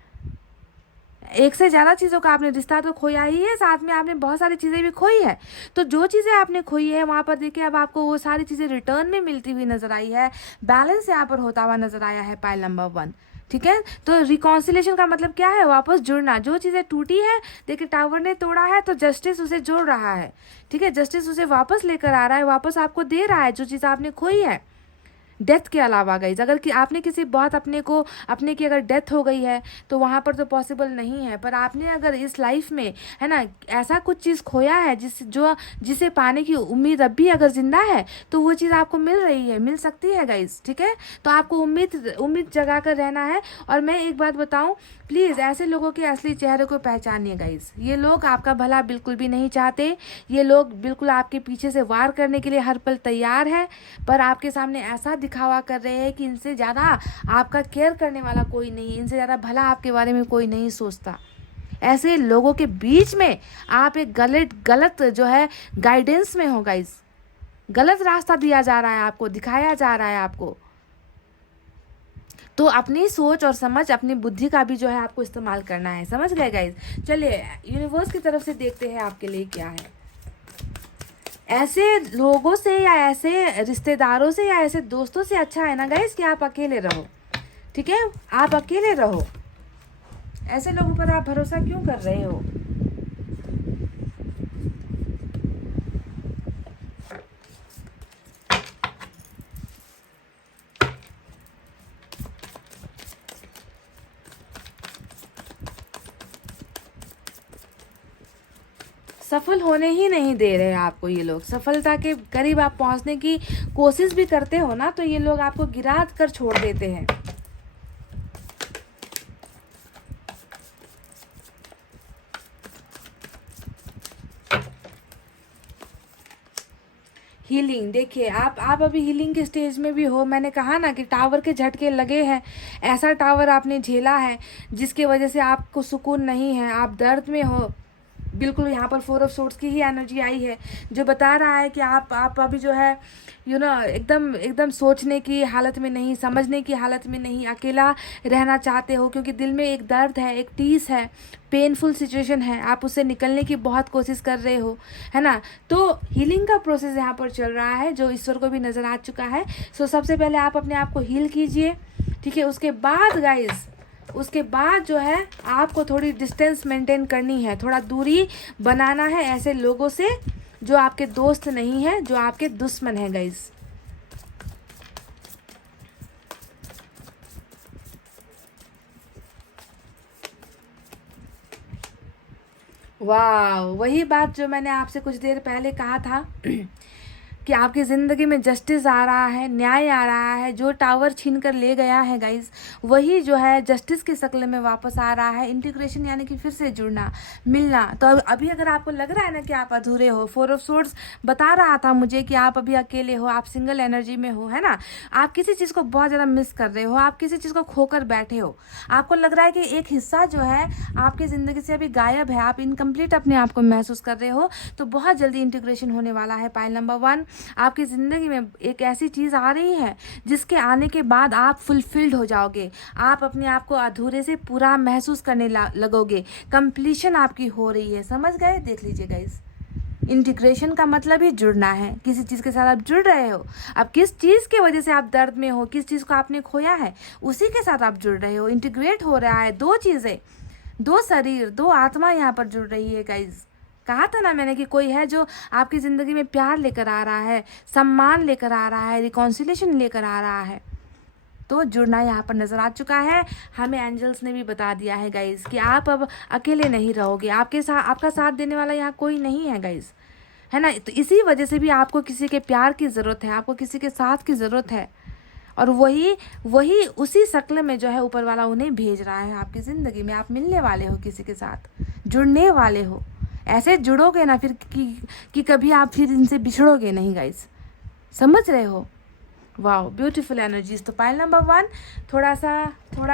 एक से ज़्यादा चीज़ों का आपने रिश्ता तो खोया ही है, साथ में आपने बहुत सारी चीज़ें भी खोई है। तो जो चीज़ें आपने खोई है वहाँ पर देखिए अब आपको वो सारी चीज़ें रिटर्न में मिलती हुई नज़र आई है, बैलेंस यहाँ पर होता हुआ नज़र आया है, पाइल नंबर 1, ठीक है। तो रिकॉन्सिलेशन का मतलब क्या है, वापस जुड़ना। जो चीज़ें टूटी है देखिए टावर ने तोड़ा है, तो जस्टिस उसे जोड़ रहा है, ठीक है। जस्टिस उसे वापस लेकर आ रहा है, वापस आपको दे रहा है जो चीज़ आपने खोई है। डेथ के अलावा गाइज, अगर कि आपने किसी बहुत अपने की अगर डेथ हो गई है तो वहाँ पर तो पॉसिबल नहीं है, पर आपने अगर इस लाइफ में, है ना, ऐसा कुछ चीज़ खोया है जिसे पाने की उम्मीद अब भी अगर जिंदा है, तो वो चीज़ आपको मिल रही है, मिल सकती है गाइज, ठीक है। तो आपको उम्मीद जगा कर रहना है। और मैं एक बात बताऊँ, प्लीज़ ऐसे लोगों के असली चेहरे को पहचानिए गाइज। ये लोग आपका भला बिल्कुल भी नहीं चाहते, ये लोग बिल्कुल आपके पीछे से वार करने के लिए हर पल तैयार है, पर आपके सामने ऐसा दिखावा कर रहे हैं कि इनसे ज़्यादा आपका केयर करने वाला कोई नहीं, इनसे ज़्यादा भला आपके बारे में कोई नहीं सोचता। ऐसे लोगों के बीच में आप एक गलत जो है गाइडेंस में हो गाइज, गलत रास्ता दिया जा रहा है आपको, दिखाया जा रहा है आपको। तो अपनी सोच और समझ, अपनी बुद्धि का भी जो है आपको इस्तेमाल करना है, समझ गए गाइज। चलिए यूनिवर्स की तरफ से देखते हैं आपके लिए क्या है। ऐसे लोगों से या ऐसे रिश्तेदारों से या ऐसे दोस्तों से अच्छा है ना गाइज कि आप अकेले रहो, ठीक है, आप अकेले रहो। ऐसे लोगों पर आप भरोसा क्यों कर रहे हो। सफल होने ही नहीं दे रहे आपको। ये लोग सफलता के करीब आप पहुंचने की कोशिश भी करते हो ना, तो ये लोग आपको गिरा कर छोड़ देते हैं। हीलिंग, देखिए आप अभी हीलिंग के स्टेज में भी हो। मैंने कहा ना कि टावर के झटके लगे हैं, ऐसा टावर आपने झेला है जिसकी वजह से आपको सुकून नहीं है, आप दर्द में हो। बिल्कुल यहाँ पर 4 ऑफ सोर्ड्स की ही एनर्जी आई है जो बता रहा है कि आप अभी जो है एकदम एकदम सोचने की हालत में नहीं, समझने की हालत में नहीं, अकेला रहना चाहते हो क्योंकि दिल में एक दर्द है, एक टीस है, पेनफुल सिचुएशन है, आप उससे निकलने की बहुत कोशिश कर रहे हो, है ना। तो हीलिंग का प्रोसेस यहाँ पर चल रहा है जो ईश्वर को भी नज़र आ चुका है। सो सबसे पहले आप अपने आप को हील कीजिए, ठीक है। उसके बाद गाइस, उसके बाद जो है आपको थोड़ी डिस्टेंस मेंटेन करनी है, थोड़ा दूरी बनाना है ऐसे लोगों से जो आपके दोस्त नहीं है, जो आपके दुश्मन है गाइस। वाह, वही बात जो मैंने आपसे कुछ देर पहले कहा था कि आपकी ज़िंदगी में जस्टिस आ रहा है, न्याय आ रहा है। जो टावर छीन कर ले गया है गाइस, वही जो है जस्टिस की शक्ल में वापस आ रहा है। इंटीग्रेशन यानी कि फिर से जुड़ना, मिलना। तो अभी अगर आपको लग रहा है ना कि आप अधूरे हो, 4 ऑफ सोर्ड्स बता रहा था मुझे कि आप अभी अकेले हो, आप सिंगल एनर्जी में हो, है ना। आप किसी चीज़ को बहुत ज़्यादा मिस कर रहे हो, आप किसी चीज़ को खोकर बैठे हो। आपको लग रहा है कि एक हिस्सा जो है आपकी ज़िंदगी से अभी गायब है, आप इनकम्प्लीट अपने आप को महसूस कर रहे हो। तो बहुत जल्दी इंटीग्रेशन होने वाला है। पाइल नंबर 1, आपकी ज़िंदगी में एक ऐसी चीज़ आ रही है जिसके आने के बाद आप फुलफिल्ड हो जाओगे। आप अपने आप को अधूरे से पूरा महसूस करने लगोगे। कंप्लीशन आपकी हो रही है, समझ गए। देख लीजिए गाइस, इंटीग्रेशन का मतलब ही जुड़ना है। किसी चीज़ के साथ आप जुड़ रहे हो। अब किस चीज़ की वजह से आप दर्द में हो, किस चीज़ को आपने खोया है, उसी के साथ आप जुड़ रहे हो। इंटीग्रेट हो रहा है, 2 चीज़ें, 2 शरीर, 2 आत्मा यहाँ पर जुड़ रही है गाइस। कहा था ना मैंने कि कोई है जो आपकी ज़िंदगी में प्यार लेकर आ रहा है, सम्मान लेकर आ रहा है, रिकॉन्सिलेशन लेकर आ रहा है। तो जुड़ना यहाँ पर नज़र आ चुका है। हमें एंजल्स ने भी बता दिया है गाइस कि आप अब अकेले नहीं रहोगे। आपका साथ देने वाला यहाँ कोई नहीं है गाइस, है ना। तो इसी वजह से भी आपको किसी के प्यार की ज़रूरत है, आपको किसी के साथ की ज़रूरत है। और वही उसी शक्ल में जो है ऊपर वाला उन्हें भेज रहा है आपकी ज़िंदगी में। आप मिलने वाले हो किसी के साथ, जुड़ने वाले हो। ऐसे जुड़ोगे ना फिर कि कभी आप फिर इनसे बिछड़ोगे नहीं गाइस, समझ रहे हो। वाह, ब्यूटीफुल एनर्जीज। तो पाइल नंबर 1, थोड़ा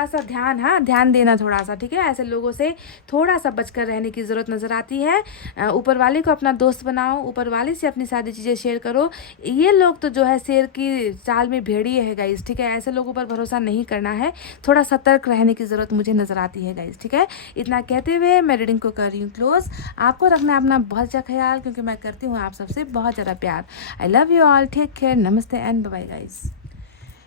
सा ध्यान, हाँ ध्यान देना थोड़ा सा, ठीक है। ऐसे लोगों से थोड़ा सा बचकर रहने की ज़रूरत नज़र आती है। ऊपर वाले को अपना दोस्त बनाओ, ऊपर वाले से अपनी सारी चीज़ें शेयर करो। ये लोग तो जो है शेर की चाल में भेड़िए है गाइस, ठीक है। ऐसे लोगों पर भरोसा नहीं करना है, थोड़ा सतर्क रहने की ज़रूरत मुझे नज़र आती है गाइस, ठीक है। इतना कहते हुए मैं रीडिंग को कर रही हूँ क्लोज। आपको रखना है अपना बहुत ज़्यादा ख्याल, क्योंकि मैं करती हूँ आप सबसे बहुत ज़्यादा प्यार। I love you all, take care, नमस्ते and bye guys.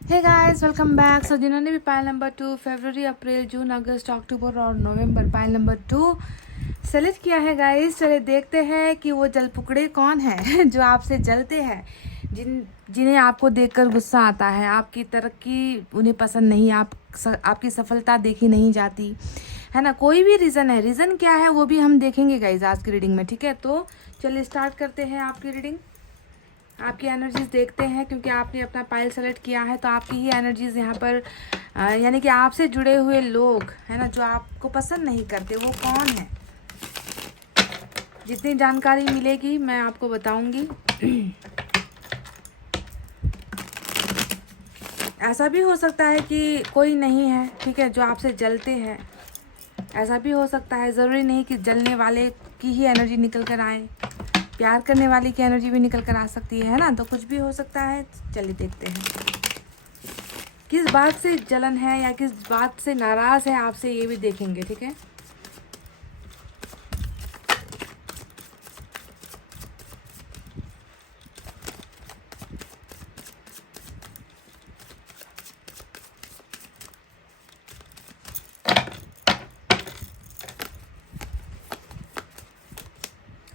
Hey guys, welcome back. So जिन्होंने भी पाइल नंबर 2 फरवरी, अप्रैल, जून, अगस्त, अक्टूबर और नवंबर पाइल नंबर 2 सेलेक्ट किया है गाइस, चले देखते हैं कि वो जलपुकड़े कौन है जो आपसे जलते हैं, जिन्हें आपको देखकर गुस्सा आता है, आपकी तरक्की उन्हें पसंद नहीं, आपकी सफलता देखी नहीं जाती, है ना। कोई भी रीज़न है, रीज़न क्या है वो भी हम देखेंगे गाइस आज की रीडिंग में, ठीक है। तो चलिए स्टार्ट करते हैं आपकी रीडिंग। आपकी एनर्जीज देखते हैं, क्योंकि आपने अपना पाइल सेलेक्ट किया है तो आपकी ही एनर्जीज यहाँ पर यानी कि आपसे जुड़े हुए लोग, है ना, जो आपको पसंद नहीं करते, वो कौन है। जितनी जानकारी मिलेगी मैं आपको बताऊंगी। ऐसा भी हो सकता है कि कोई नहीं है, ठीक है, जो आपसे जलते हैं। ऐसा भी हो सकता है, ज़रूरी नहीं कि जलने वाले की ही एनर्जी निकल कर आए, प्यार करने वाली की एनर्जी भी निकल कर आ सकती है ना। तो कुछ भी हो सकता है। चलिए देखते हैं किस बात से जलन है या किस बात से नाराज़ है आपसे, ये भी देखेंगे, ठीक है।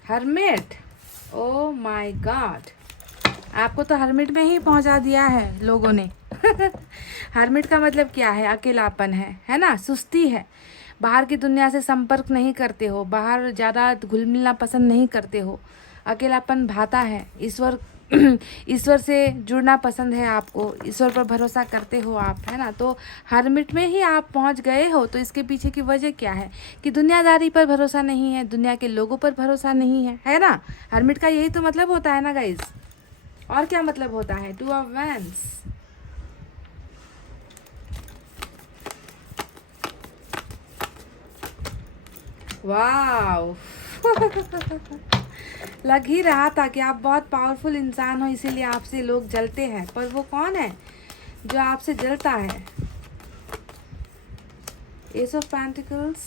हर्मिट, ओ माय गॉड, आपको तो हर्मिट में ही पहुंचा दिया है लोगों ने। हर्मिट का मतलब क्या है? अकेलापन है ना, सुस्ती है। बाहर की दुनिया से संपर्क नहीं करते हो, बाहर ज़्यादा घुल मिलना पसंद नहीं करते हो, अकेलापन भाता है, ईश्वर ईश्वर से जुड़ना पसंद है आपको, ईश्वर पर भरोसा करते हो आप, है ना। तो हर्मिट में ही आप पहुंच गए हो, तो इसके पीछे की वजह क्या है कि दुनियादारी पर भरोसा नहीं है, दुनिया के लोगों पर भरोसा नहीं है ना। हर्मिट का यही तो मतलब होता है ना गाइज, और क्या मतलब होता है। 2 ऑफ वैंड्स, वाओ लग ही रहा था कि आप बहुत पावरफुल इंसान हो, इसीलिए आपसे लोग जलते हैं। पर वो कौन है जो आपसे जलता है। S of pentacles,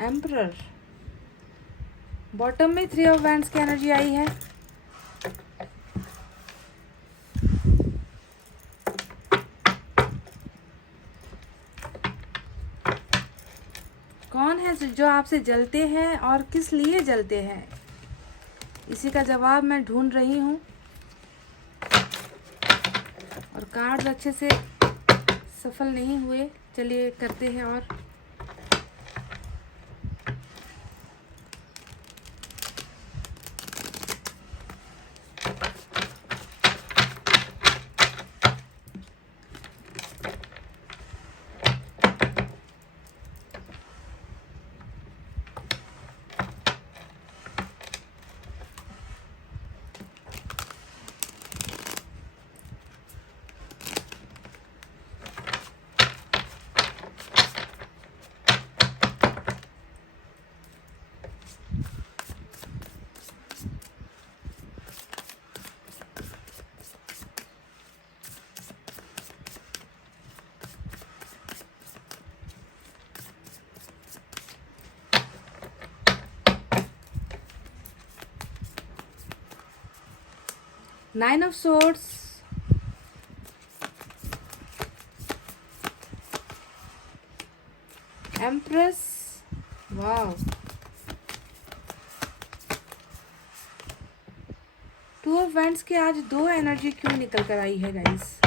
emperor, bottom में 3 ऑफ वैंड्स की एनर्जी आई है। कौन है जो आपसे जलते हैं और किस लिए जलते हैं, इसी का जवाब मैं ढूंढ रही हूँ। और कार्ड अच्छे से सफल नहीं हुए, चलिए करते हैं। और nine of swords, empress, wow, 2 of wands की आज 2 एनर्जी क्यों निकल कर आई है guys.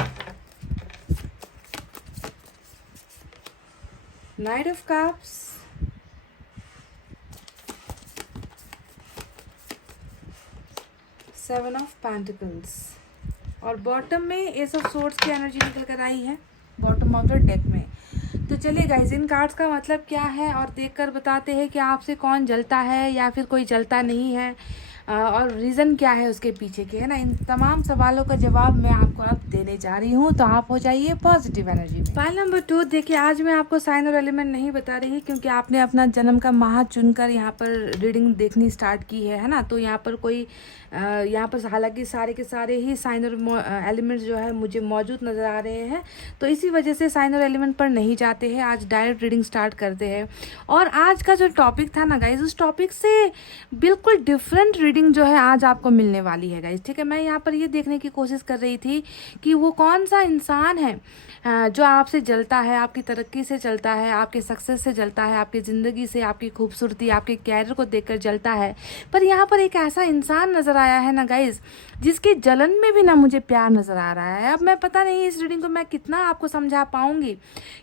Night of cups, seven of pentacles, और बॉटम में एस ऑफ सोर्ड्स की एनर्जी निकल कर आई है बॉटम ऑफ द डेक में। तो चलिए गाइस, इन कार्ड्स का मतलब क्या है और देखकर बताते हैं कि आपसे कौन जलता है या फिर कोई जलता नहीं है, और रीज़न क्या है उसके पीछे के, है ना। इन तमाम सवालों का जवाब मैं आपको अब देने जा रही हूँ, तो आप हो जाइए पॉजिटिव एनर्जी में। फाइल नंबर 2, देखिए आज मैं आपको साइन और एलिमेंट नहीं बता रही क्योंकि आपने अपना जन्म का माह चुनकर यहाँ पर रीडिंग देखनी स्टार्ट की है ना। तो यहाँ पर कोई यहाँ पर हालांकि सारे के सारे ही साइन और एलिमेंट्स जो है मुझे मौजूद नज़र आ रहे हैं, तो इसी वजह से साइन और एलिमेंट पर नहीं जाते हैं, आज डायरेक्ट रीडिंग स्टार्ट करते हैं। और आज का जो टॉपिक था ना गाइज, उस टॉपिक से बिल्कुल डिफरेंट रीडिंग जो है आज आपको मिलने वाली है गाइज, ठीक है। मैं यहाँ पर ये देखने की कोशिश कर रही थी कि वो कौन सा इंसान है जो आपसे जलता है, आपकी तरक्की से जलता है, आपके सक्सेस से जलता है, आपकी ज़िंदगी से, आपकी खूबसूरती, आपके कैरियर को देखकर जलता है। पर यहाँ पर एक ऐसा इंसान नज़र आया है ना गाइज, जिसके जलन में भी ना मुझे प्यार नज़र आ रहा है। अब मैं पता नहीं इस रीडिंग को मैं कितना आपको समझा पाऊँगी,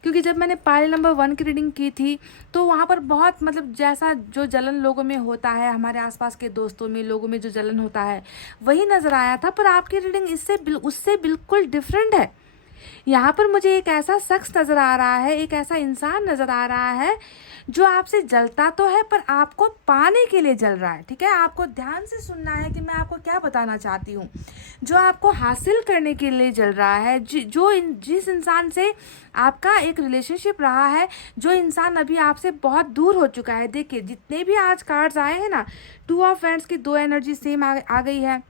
क्योंकि जब मैंने पाइल नंबर 1 की रीडिंग की थी तो वहाँ पर बहुत मतलब जैसा जो जलन लोगों में होता है, हमारे आसपास के दोस्तों में, लोगों में जो जलन होता है वही नज़र आया था। पर आपकी रीडिंग उससे बिल्कुल डिफरेंट है। यहाँ पर मुझे एक ऐसा शख्स नज़र आ रहा है, एक ऐसा इंसान नज़र आ रहा है जो आपसे जलता तो है पर आपको पाने के लिए जल रहा है, ठीक है। आपको ध्यान से सुनना है कि मैं आपको क्या बताना चाहती हूँ। जो आपको हासिल करने के लिए जल रहा है, जिस इंसान से आपका एक रिलेशनशिप रहा है, जो इंसान अभी आपसे बहुत दूर हो चुका है। देखिए जितने भी आज कार्ड्स आए हैं ना, 2 ऑफ वैंड्स की 2 एनर्जी सेम आ गई है,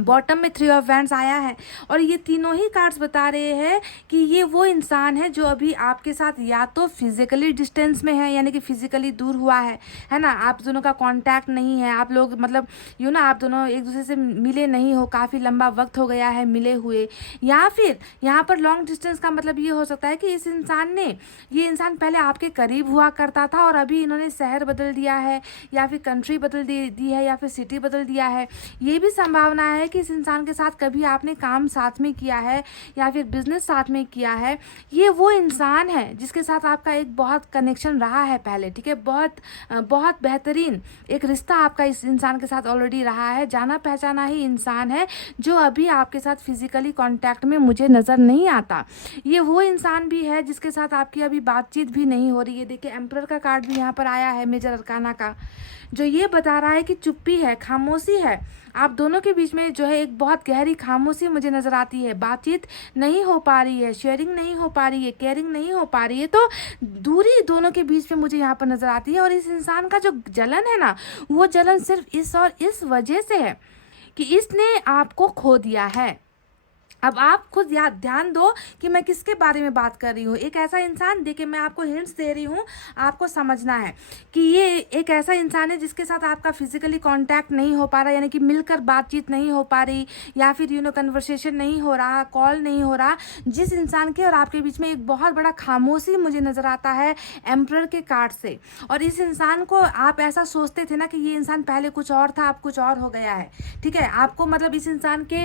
बॉटम में 3 ऑफ वैंड्स आया है, और ये तीनों ही कार्ड्स बता रहे हैं कि ये वो इंसान है जो अभी आपके साथ या तो फिजिकली डिस्टेंस में है, यानी कि फिजिकली दूर हुआ है ना। आप दोनों का कांटेक्ट नहीं है, आप लोग मतलब ना आप दोनों एक दूसरे से मिले नहीं हो, काफ़ी लंबा वक्त हो गया है मिले हुए। या फिर यहाँ पर लॉन्ग डिस्टेंस का मतलब ये हो सकता है कि ये इंसान पहले आपके करीब हुआ करता था और अभी इन्होंने शहर बदल दिया है, या फिर कंट्री बदल दी है, या फिर सिटी बदल दिया है। ये भी संभावना है कि इस इंसान के साथ कभी आपने काम साथ में किया है या फिर बिजनेस साथ में किया है, ये वो इंसान है जिसके साथ आपका एक बहुत कनेक्शन रहा है पहले, ठीक है, बहुत बेहतरीन एक रिश्ता आपका इस इंसान के साथ ऑलरेडी रहा है, जाना पहचाना ही इंसान है जो अभी आपके साथ फिजिकली कांटेक्ट में मुझे नज़र नहीं आता। ये वो इंसान भी है जिसके साथ आपकी अभी बातचीत भी नहीं हो रही है। देखिए एम्परर का कार्ड भी यहाँ पर आया है मेजर अरकाना का, जो ये बता रहा है कि चुप्पी है, खामोशी है, आप दोनों के बीच में जो है एक बहुत गहरी खामोशी मुझे नज़र आती है। बातचीत नहीं हो पा रही है, शेयरिंग नहीं हो पा रही है, केयरिंग नहीं हो पा रही है, तो दूरी दोनों के बीच में मुझे यहाँ पर नज़र आती है। और इस इंसान का जो जलन है ना, वो जलन सिर्फ इस वजह से है कि इसने आपको खो दिया है। अब आप खुद याद ध्यान दो कि मैं किसके बारे में बात कर रही हूँ। एक ऐसा इंसान, देखिए मैं आपको हिंट्स दे रही हूँ, आपको समझना है कि ये एक ऐसा इंसान है जिसके साथ आपका फिजिकली कांटेक्ट नहीं हो पा रहा, यानी कि मिलकर बातचीत नहीं हो पा रही, या फिर कन्वर्सेशन नहीं हो रहा, कॉल नहीं हो रहा। जिस इंसान के और आपके बीच में एक बहुत बड़ा खामोशी मुझे नज़र आता है एम्परर के कार्ड से। और इस इंसान को आप ऐसा सोचते थे ना कि ये इंसान पहले कुछ और था, अब कुछ और हो गया है, ठीक है। आपको मतलब इस इंसान के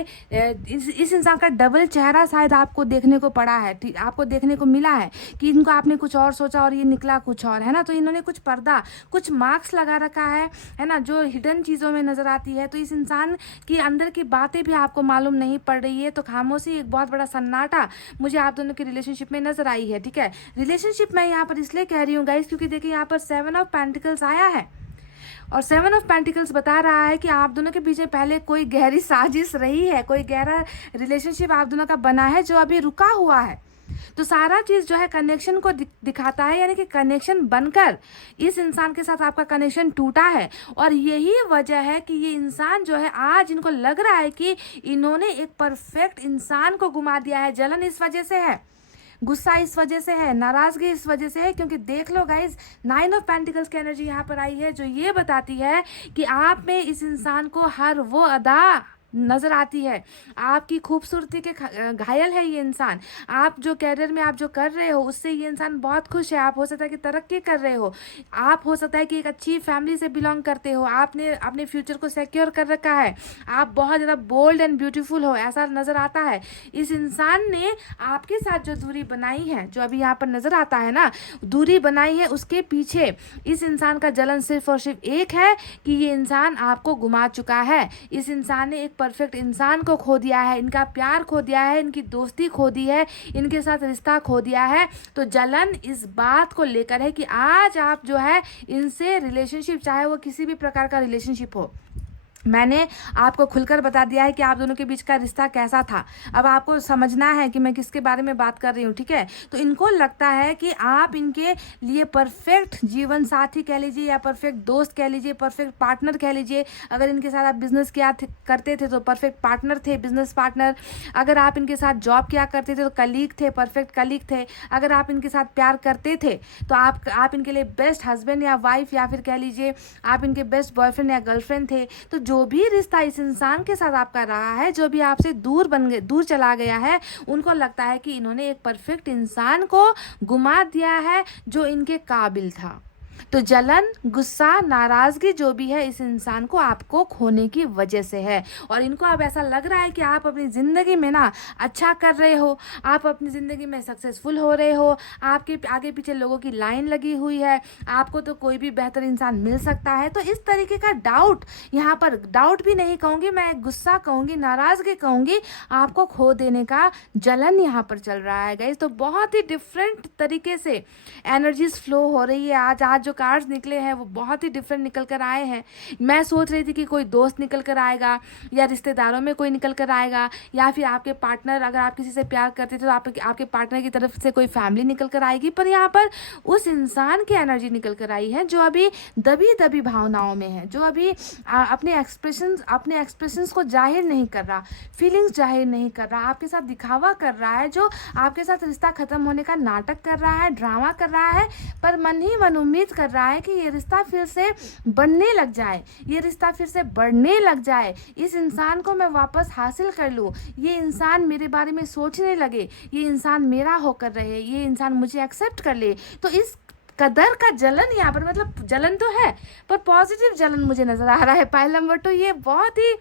इस इंसान का डबल चेहरा शायद आपको देखने को पड़ा है, ठीक, आपको देखने को मिला है कि इनको आपने कुछ और सोचा और ये निकला कुछ और, है ना। तो इन्होंने कुछ पर्दा, कुछ मार्क्स लगा रखा है ना, जो हिडन चीज़ों में नज़र आती है। तो इस इंसान की अंदर की बातें भी आपको मालूम नहीं पड़ रही है। तो खामोशी, एक बहुत बड़ा सन्नाटा मुझे आप दोनों की रिलेशनशिप में नज़र आई है, ठीक है। रिलेशनशिप मैं यहाँ पर इसलिए कह रही हूँ गाइस, क्योंकि देखिए यहाँ पर 7 ऑफ पेंटिकल्स आया है और 7 ऑफ पेंटिकल्स बता रहा है कि आप दोनों के पीछे पहले कोई गहरी साजिश रही है, कोई गहरा रिलेशनशिप आप दोनों का बना है जो अभी रुका हुआ है। तो सारा चीज़ जो है कनेक्शन को दिखाता है, यानी कि कनेक्शन बनकर इस इंसान के साथ आपका कनेक्शन टूटा है। और यही वजह है कि ये इंसान जो है आज इनको लग रहा है कि इन्होंने एक परफेक्ट इंसान को गुमा दिया है। जलन इस वजह से है, गुस्सा इस वजह से है, नाराजगी इस वजह से है, क्योंकि देख लो गाइज 9 ऑफ पेंटिकल्स की एनर्जी यहाँ पर आई है जो ये बताती है कि आप में इस इंसान को हर वो अदा नज़र आती है, आपकी खूबसूरती के घायल है ये इंसान। आप जो कैरियर में आप जो कर रहे हो उससे ये इंसान बहुत खुश है। आप हो सकता है कि तरक्की कर रहे हो, आप हो सकता है कि एक अच्छी फैमिली से बिलोंग करते हो, आपने अपने फ्यूचर को सिक्योर कर रखा है, आप बहुत ज़्यादा बोल्ड एंड ब्यूटीफुल हो, ऐसा नज़र आता है। इस इंसान ने आपके साथ जो दूरी बनाई है, जो अभी यहाँ पर नज़र आता है ना, दूरी बनाई है, उसके पीछे इस इंसान का जलन सिर्फ और सिर्फ एक है कि ये इंसान आपको गुमा चुका है। इस इंसान ने एक परफेक्ट इंसान को खो दिया है, इनका प्यार खो दिया है, इनकी दोस्ती खो दी है, इनके साथ रिश्ता खो दिया है। तो जलन इस बात को लेकर है कि आज आप जो है इनसे रिलेशनशिप, चाहे वो किसी भी प्रकार का रिलेशनशिप हो, मैंने आपको खुलकर बता दिया है कि आप दोनों के बीच का रिश्ता कैसा था। अब आपको समझना है कि मैं किसके बारे में बात कर रही हूँ, ठीक है। तो इनको लगता है कि आप इनके लिए परफेक्ट जीवन साथी कह लीजिए, या परफेक्ट दोस्त कह लीजिए, परफेक्ट पार्टनर कह लीजिए। अगर इनके साथ आप बिजनेस किया करते थे तो परफेक्ट पार्टनर थे, बिजनेस पार्टनर। अगर आप इनके साथ जॉब किया करते थे तो कलीग थे, परफेक्ट कलीग थे। अगर आप इनके साथ प्यार करते थे तो आप इनके लिए बेस्ट हस्बैंड या वाइफ, या फिर कह लीजिए आप इनके बेस्ट बॉयफ्रेंड या गर्लफ्रेंड थे। तो जो भी रिश्ता इस इंसान के साथ आपका रहा है, जो भी आपसे दूर चला गया है, उनको लगता है कि इन्होंने एक परफेक्ट इंसान को गुमा दिया है जो इनके काबिल था। तो जलन, गुस्सा, नाराजगी जो भी है इस इंसान को आपको खोने की वजह से है। और इनको अब ऐसा लग रहा है कि आप अपनी ज़िंदगी में ना अच्छा कर रहे हो, आप अपनी ज़िंदगी में सक्सेसफुल हो रहे हो, आपके आगे पीछे लोगों की लाइन लगी हुई है, आपको तो कोई भी बेहतर इंसान मिल सकता है। तो इस तरीके का डाउट, यहाँ पर डाउट भी नहीं कहूँगी मैं, गुस्सा कहूँगी, नाराज़गी कहूँगी, आपको खो देने का जलन यहाँ पर चल रहा है गाइस। तो बहुत ही डिफरेंट तरीके से एनर्जीज फ्लो हो रही है। आज जो कार्ड्स निकले हैं वो बहुत ही डिफरेंट निकल कर आए हैं। मैं सोच रही थी कि कोई दोस्त निकल कर आएगा, या रिश्तेदारों में कोई निकल कर आएगा, या फिर आपके पार्टनर, अगर आप किसी से प्यार करते थे तो आपके पार्टनर की तरफ से कोई फैमिली निकल कर आएगी। पर यहाँ पर उस इंसान की एनर्जी निकल कर आई है जो अभी दबी भावनाओं में है, जो अभी अपने एक्सप्रेशंस को जाहिर नहीं कर रहा, फीलिंग्स जाहिर नहीं कर रहा, आपके साथ दिखावा कर रहा है, जो आपके साथ रिश्ता खत्म होने का नाटक कर रहा है, ड्रामा कर रहा है, पर मन ही मन उम्मीद कर रहा है कि ये रिश्ता फिर से बढ़ने लग जाए, ये रिश्ता फिर से बढ़ने लग जाए, इस इंसान को मैं वापस हासिल कर लूँ, ये इंसान मेरे बारे में सोचने लगे, ये इंसान मेरा होकर रहे, ये इंसान मुझे एक्सेप्ट कर ले। तो इस कदर का जलन यहाँ पर, मतलब जलन तो है पर पॉजिटिव जलन मुझे नज़र आ रहा है। पाइल नंबर 2 ये बहुत ही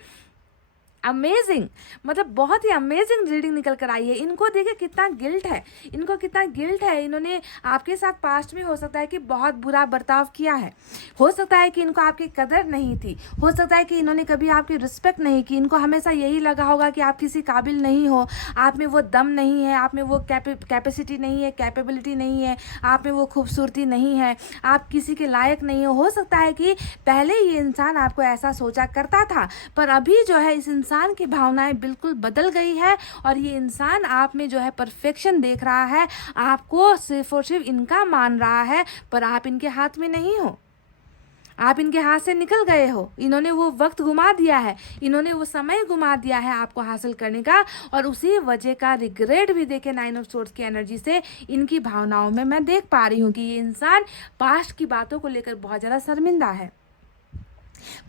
अमेजिंग, मतलब बहुत ही अमेजिंग रीडिंग निकल कर आई है। इनको देखिए कितना गिल्ट है, इनको कितना गिल्ट है। इन्होंने आपके साथ पास्ट में हो सकता है कि बहुत बुरा बर्ताव किया है, हो सकता है कि इनको आपकी कदर नहीं थी, हो सकता है कि इन्होंने कभी आपकी रिस्पेक्ट नहीं की। इनको हमेशा यही लगा होगा कि आप किसी काबिल नहीं हो, आप में वो दम नहीं है, आप में वो कैपेसिटी नहीं है, कैपेबिलिटी नहीं है, आप में वो खूबसूरती नहीं है, आप किसी के लायक नहीं हो सकता है कि पहले ये इंसान आपको ऐसा सोचा करता था, पर अभी जो है इस इंसान की भावनाएं बिल्कुल बदल गई है और ये इंसान आप में जो है परफेक्शन देख रहा है, आपको सिर्फ और सिर्फ इनका मान रहा है, पर आप इनके हाथ में नहीं हो, आप इनके हाथ से निकल गए हो। इन्होंने वो वक्त घुमा दिया है, इन्होंने वो समय घुमा दिया है आपको हासिल करने का, और उसी वजह का रिग्रेट भी देखे 9 ऑफ सोर्ड्स की एनर्जी से इनकी भावनाओं में मैं देख पा रही हूँ कि ये इंसान पास्ट की बातों को लेकर बहुत ज़्यादा शर्मिंदा है,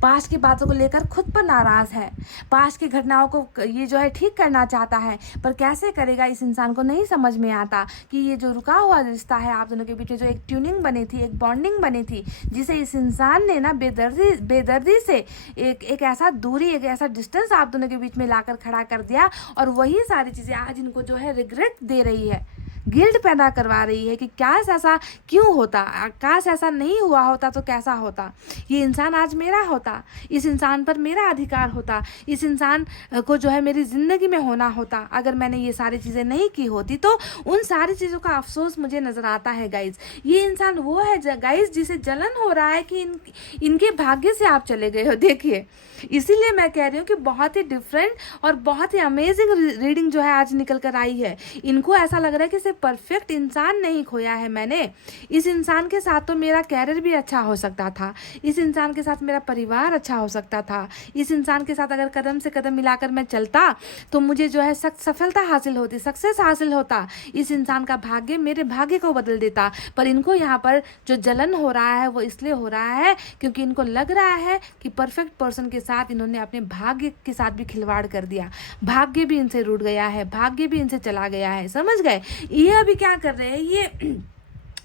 पास्ट की बातों को लेकर खुद पर नाराज है, पास्ट की घटनाओं को ये जो है ठीक करना चाहता है, पर कैसे करेगा इस इंसान को नहीं समझ में आता कि ये जो रुका हुआ रिश्ता है आप दोनों के बीच में, जो एक ट्यूनिंग बनी थी, एक बॉन्डिंग बनी थी, जिसे इस इंसान ने ना बेदर्दी से एक ऐसा दूरी, एक ऐसा डिस्टेंस आप दोनों के बीच में लाकर खड़ा कर दिया, और वही सारी चीज़ें आज इनको जो है रिग्रेट दे रही है, गिल्ट पैदा करवा रही है कि काश ऐसा क्यों होता, काश ऐसा नहीं हुआ होता तो कैसा होता, ये इंसान आज मेरा होता, इस इंसान पर मेरा अधिकार होता, इस इंसान को जो है मेरी ज़िंदगी में होना होता, अगर मैंने ये सारी चीज़ें नहीं की होती। तो उन सारी चीज़ों का अफसोस मुझे नज़र आता है गाइज। ये इंसान वो है गाइज जिसे जलन हो रहा है कि इनके भाग्य से आप चले गए हो। देखिए, इसीलिए मैं कह रही हूँ कि बहुत ही डिफरेंट और बहुत ही अमेजिंग रीडिंग जो है आज निकल कर आई है। इनको ऐसा लग रहा है कि सिर्फ परफेक्ट इंसान नहीं खोया है मैंने, इस इंसान के साथ तो मेरा कैरियर भी अच्छा हो सकता था, इस इंसान के साथ मेरा परिवार अच्छा हो सकता था, इस इंसान के साथ अगर कदम से कदम मिलाकर मैं चलता तो मुझे जो है सख्त सफलता हासिल होती, सक्सेस हासिल होता, इस इंसान का भाग्य मेरे भाग्य को बदल देता। पर इनको यहाँ पर जो जलन हो रहा है वो इसलिए हो रहा है क्योंकि इनको लग रहा है कि परफेक्ट पर्सन के साथ इन्होंने अपने भाग्य के साथ भी खिलवाड़ कर दिया, भाग्य भी इनसे रूठ गया है, भाग्य भी इनसे चला गया है। समझ गए? ये अभी क्या कर रहे हैं, ये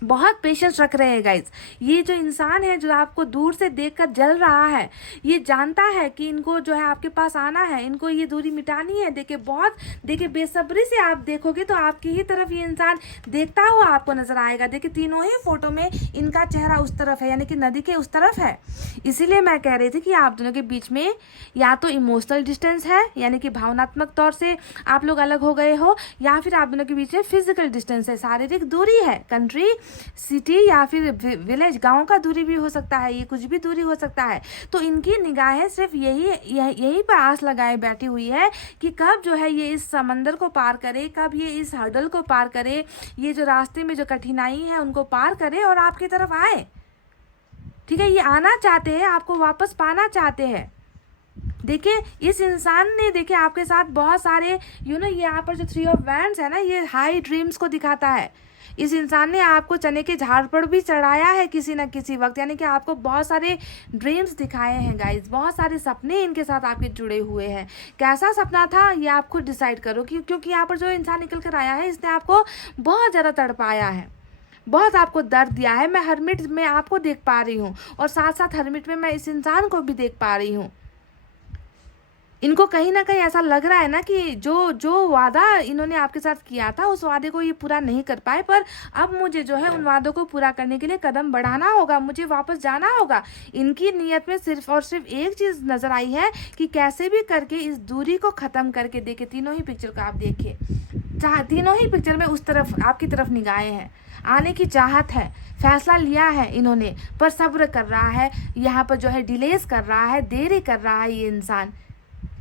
बहुत पेशेंस रख रहे हैं गाइज। ये जो इंसान है जो आपको दूर से देखकर जल रहा है, ये जानता है कि इनको जो है आपके पास आना है, इनको ये दूरी मिटानी है। देखिए बेसब्री से आप देखोगे तो आपकी ही तरफ ये इंसान देखता हुआ आपको नजर आएगा। देखिए तीनों ही फोटो में इनका चेहरा उस तरफ है, यानी कि नदी के उस तरफ है। इसीलिए मैं कह रही थी कि आप दोनों के बीच में या तो इमोशनल डिस्टेंस है, यानी कि भावनात्मक तौर से आप लोग अलग हो गए हो, या फिर आप दोनों के बीच में फिजिकल डिस्टेंस है, शारीरिक दूरी है, कंट्री, सिटी या फिर विलेज, गांव का दूरी भी हो सकता है, ये कुछ भी दूरी हो सकता है। तो इनकी निगाहें सिर्फ यही पर आस लगाए बैठी हुई है कि कब जो है ये इस समंदर को पार करे, कब ये इस हर्डल को पार करे, ये जो रास्ते में जो कठिनाई है उनको पार करे और आपकी तरफ आए। ठीक है, ये आना चाहते हैं, आपको वापस पाना चाहते हैं। देखिए इस इंसान ने, देखिए आपके साथ बहुत सारे ये यहाँ पर जो 3 ऑफ वैंड्स है ना, ये हाई ड्रीम्स को दिखाता है। इस इंसान ने आपको चने के झाड़ पर भी चढ़ाया है किसी न किसी वक्त, यानी कि आपको बहुत सारे ड्रीम्स दिखाए हैं गाइज, बहुत सारे सपने इनके साथ आपके जुड़े हुए हैं। कैसा सपना था ये आप खुद डिसाइड करो, क्योंकि यहाँ पर जो इंसान निकल कर आया है इसने आपको बहुत ज़्यादा तड़पाया है, बहुत आपको दर्द दिया है। मैं हर्मिट में आपको देख पा रही हूँ और साथ साथ हर्मिट में मैं इस इंसान को भी देख पा रही हूँ। इनको कहीं ना कहीं ऐसा लग रहा है ना कि जो वादा इन्होंने आपके साथ किया था उस वादे को ये पूरा नहीं कर पाए, पर अब मुझे जो है उन वादों को पूरा करने के लिए कदम बढ़ाना होगा, मुझे वापस जाना होगा। इनकी नीयत में सिर्फ और सिर्फ एक चीज़ नज़र आई है कि कैसे भी करके इस दूरी को ख़त्म करके, देखिए तीनों ही पिक्चर को आप देखिए, तीनों ही पिक्चर में उस तरफ आपकी तरफ निगाहें हैं, आने की चाहत है, फैसला लिया है इन्होंने, पर सब्र कर रहा है, यहाँ पर जो है डिलेस कर रहा है, देरी कर रहा है ये इंसान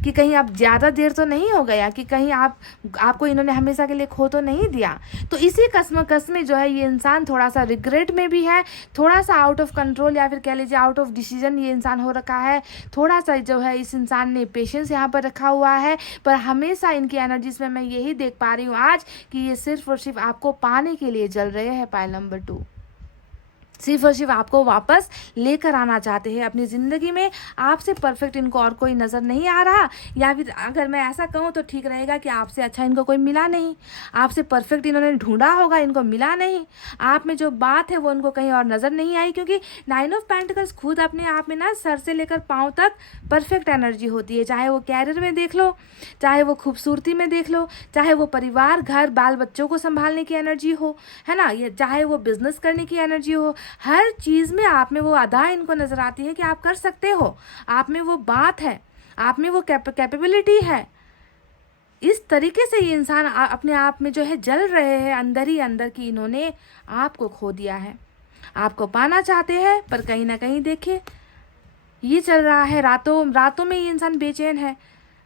कि कहीं आप ज़्यादा देर तो नहीं हो गया, कि कहीं आपको इन्होंने हमेशा के लिए खो तो नहीं दिया। तो इसी कस्म में जो है ये इंसान थोड़ा सा रिग्रेट में भी है, थोड़ा सा आउट ऑफ कंट्रोल या फिर कह लीजिए आउट ऑफ डिसीजन ये इंसान हो रखा है। थोड़ा सा जो है इस इंसान ने पेशेंस यहाँ पर रखा हुआ है, पर हमेशा इनकी एनर्जीज में मैं यही देख पा रही हूँ आज कि ये सिर्फ और सिर्फ आपको पाने के लिए जल रहे हैं। पाइल नंबर 2, सिर्फ और सिर्फ आपको वापस लेकर आना चाहते हैं अपनी ज़िंदगी में। आपसे परफेक्ट इनको और कोई नज़र नहीं आ रहा, या फिर अगर मैं ऐसा कहूँ तो ठीक रहेगा कि आपसे अच्छा इनको कोई मिला नहीं। आपसे परफेक्ट इन्होंने ढूंढा होगा, इनको मिला नहीं। आप में जो बात है वो उनको कहीं और नज़र नहीं आई, क्योंकि 9 ऑफ पेंटिकल्स खुद अपने आप में ना सर से लेकर पाँव तक परफेक्ट एनर्जी होती है। चाहे वो कैरियर में देख लो, चाहे वो खूबसूरती में देख लो, चाहे वो परिवार, घर, बाल बच्चों को संभालने की एनर्जी हो, है ना, या चाहे वो बिजनेस करने की एनर्जी हो। हर चीज़ में आप में वो अदा इनको नज़र आती है कि आप कर सकते हो। आप में वो बात है, आप में वो कैपेबिलिटी है। इस तरीके से ये इंसान अपने आप में जो है जल रहे हैं अंदर ही अंदर कि इन्होंने आपको खो दिया है। आपको पाना चाहते हैं, पर कहीं ना कहीं देखिए ये चल रहा है। रातों में ये इंसान बेचैन है,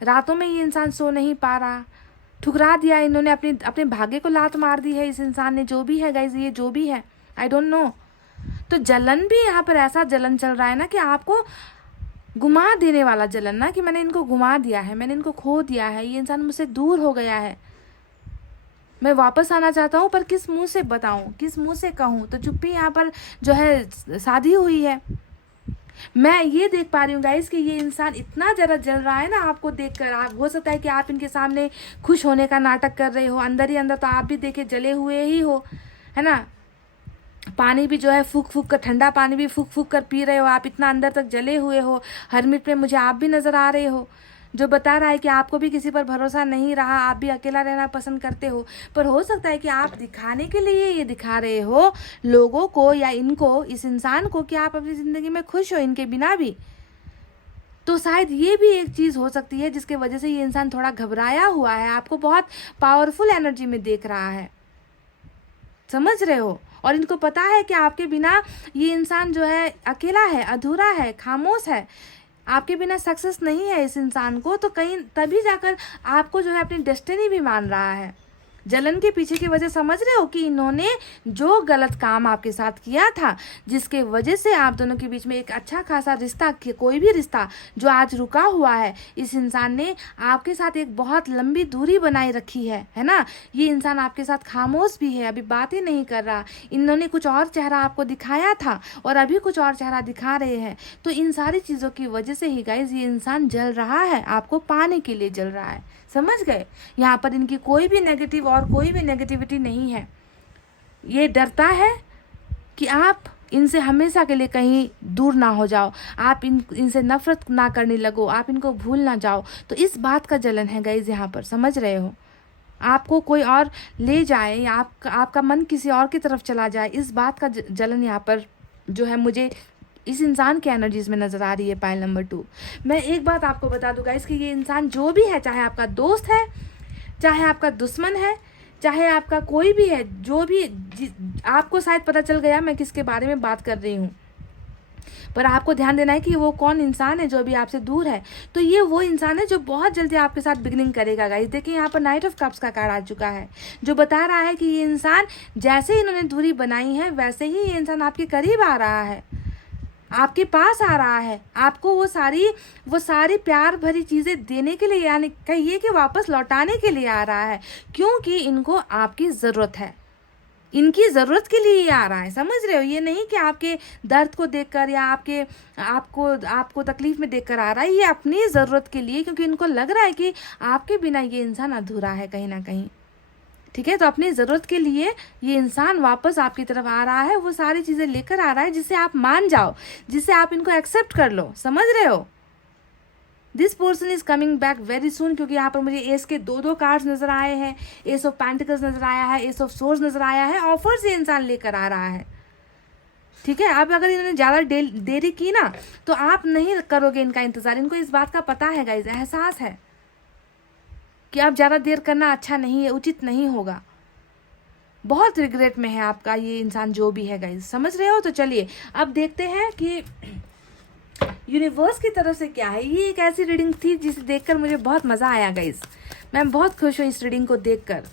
रातों में ये इंसान सो नहीं पा रहा। ठुकरा दिया इन्होंने, अपने भाग्य को लात मार दी है इस इंसान ने। जो भी है गाइज, ये जो भी है, आई डोंट नो। तो जलन भी यहाँ पर ऐसा जलन चल रहा है ना कि आपको घुमा देने वाला जलन ना, कि मैंने इनको घुमा दिया है, मैंने इनको खो दिया है, ये इंसान मुझसे दूर हो गया है, मैं वापस आना चाहता हूँ, पर किस मुंह से बताऊँ, किस मुंह से कहूँ। तो चुप्पी यहाँ पर जो है साधी हुई है। मैं ये देख पा रही हूँ गाइस कि ये इंसान इतना ज़रा जल रहा है ना आपको देखकर। आप हो सकता है कि आप इनके सामने खुश होने का नाटक कर रहे हो, अंदर ही अंदर तो आप भी देखे जले हुए ही हो, है ना। पानी भी जो है फूक फूक कर, ठंडा पानी भी फूक फूक कर पी रहे हो, आप इतना अंदर तक जले हुए हो। हरमिट में मुझे आप भी नज़र आ रहे हो, जो बता रहा है कि आपको भी किसी पर भरोसा नहीं रहा, आप भी अकेला रहना पसंद करते हो। पर हो सकता है कि आप दिखाने के लिए ये दिखा रहे हो लोगों को या इनको, इस इंसान को, कि आप अपनी ज़िंदगी में खुश हो इनके बिना भी। तो शायद ये भी एक चीज़ हो सकती है जिसके वजह से ये इंसान थोड़ा घबराया हुआ है, आपको बहुत पावरफुल एनर्जी में देख रहा है, समझ रहे हो। और इनको पता है कि आपके बिना ये इंसान जो है अकेला है, अधूरा है, खामोश है, आपके बिना सक्सेस नहीं है इस इंसान को। तो कहीं तभी जाकर आपको जो है अपनी डेस्टिनी भी मान रहा है। जलन के पीछे की वजह समझ रहे हो कि इन्होंने जो गलत काम आपके साथ किया था, जिसके वजह से आप दोनों के बीच में एक अच्छा खासा रिश्ता, कोई भी रिश्ता जो आज रुका हुआ है, इस इंसान ने आपके साथ एक बहुत लंबी दूरी बनाई रखी है ना। ये इंसान आपके साथ खामोश भी है, अभी बात ही नहीं कर रहा। इन्होंने कुछ और चेहरा आपको दिखाया था और अभी कुछ और चेहरा दिखा रहे हैं। तो इन सारी चीज़ों की वजह से ही गाइज ये इंसान जल रहा है, आपको पाने के लिए जल रहा है, समझ गए। यहाँ पर इनकी कोई भी नेगेटिव और कोई भी नेगेटिविटी नहीं है। ये डरता है कि आप इनसे हमेशा के लिए कहीं दूर ना हो जाओ, आप इनसे नफरत ना करने लगो, आप इनको भूल ना जाओ। तो इस बात का जलन है गाइज यहाँ पर, समझ रहे हो। आपको कोई और ले जाए या आपका मन किसी और की तरफ चला जाए, इस बात का जलन यहाँ पर जो है मुझे इस इंसान की एनर्जीज में नज़र आ रही है। Pile number 2। मैं एक बात आपको बता दूँ गाइस कि ये इंसान जो भी है, चाहे आपका दोस्त है, चाहे आपका दुश्मन है, चाहे आपका कोई भी है, जो भी, आपको शायद पता चल गया मैं किसके बारे में बात कर रही हूँ, पर आपको ध्यान देना है कि वो कौन इंसान है जो अभी आपसे दूर है। तो ये वो इंसान है जो बहुत जल्दी आपके साथ बिगनिंग करेगा गाइस। देखिए यहाँ पर नाइट ऑफ कप्स का कार्ड आ चुका है, जो बता रहा है कि ये इंसान, जैसे इन्होंने दूरी बनाई है वैसे ही ये इंसान आपके करीब आ रहा है, आपके पास आ रहा है, आपको वो सारी प्यार भरी चीज़ें देने के लिए, यानी कहिए कि वापस लौटाने के लिए आ रहा है, क्योंकि इनको आपकी ज़रूरत है, इनकी ज़रूरत के लिए ये आ रहा है, समझ रहे हो। ये नहीं कि आपके दर्द को देखकर या आपको तकलीफ में देखकर आ रहा है, ये अपनी ज़रूरत के लिए, क्योंकि इनको लग रहा है कि आपके बिना ये इंसान अधूरा है कहीं ना कहीं, ठीक है। तो अपनी ज़रूरत के लिए ये इंसान वापस आपकी तरफ आ रहा है, वो सारी चीज़ें लेकर आ रहा है जिससे आप मान जाओ, जिससे आप इनको एक्सेप्ट कर लो, समझ रहे हो। This person is coming back very soon, क्योंकि यहाँ पर मुझे एस के 2 कार्ड्स नजर आए हैं, एस ऑफ पेंटिकल्स नजर आया है, एस ऑफ सोर्ड्स नजर आया है। ऑफर से इंसान लेकर आ रहा है, ठीक है। अब अगर इन्होंने ज़्यादा देरी की ना तो आप नहीं करोगे इनका इंतज़ार। इनको इस बात का पता है गाइज, एहसास है कि अब ज़्यादा देर करना अच्छा नहीं है, उचित नहीं होगा। बहुत रिग्रेट में है आपका ये इंसान जो भी है गाइज, समझ रहे हो। तो चलिए अब देखते हैं कि यूनिवर्स की तरफ से क्या है। ये एक ऐसी रीडिंग थी जिसे देखकर मुझे बहुत मज़ा आया गाइज, मैं बहुत खुश हूँ इस रीडिंग को देखकर।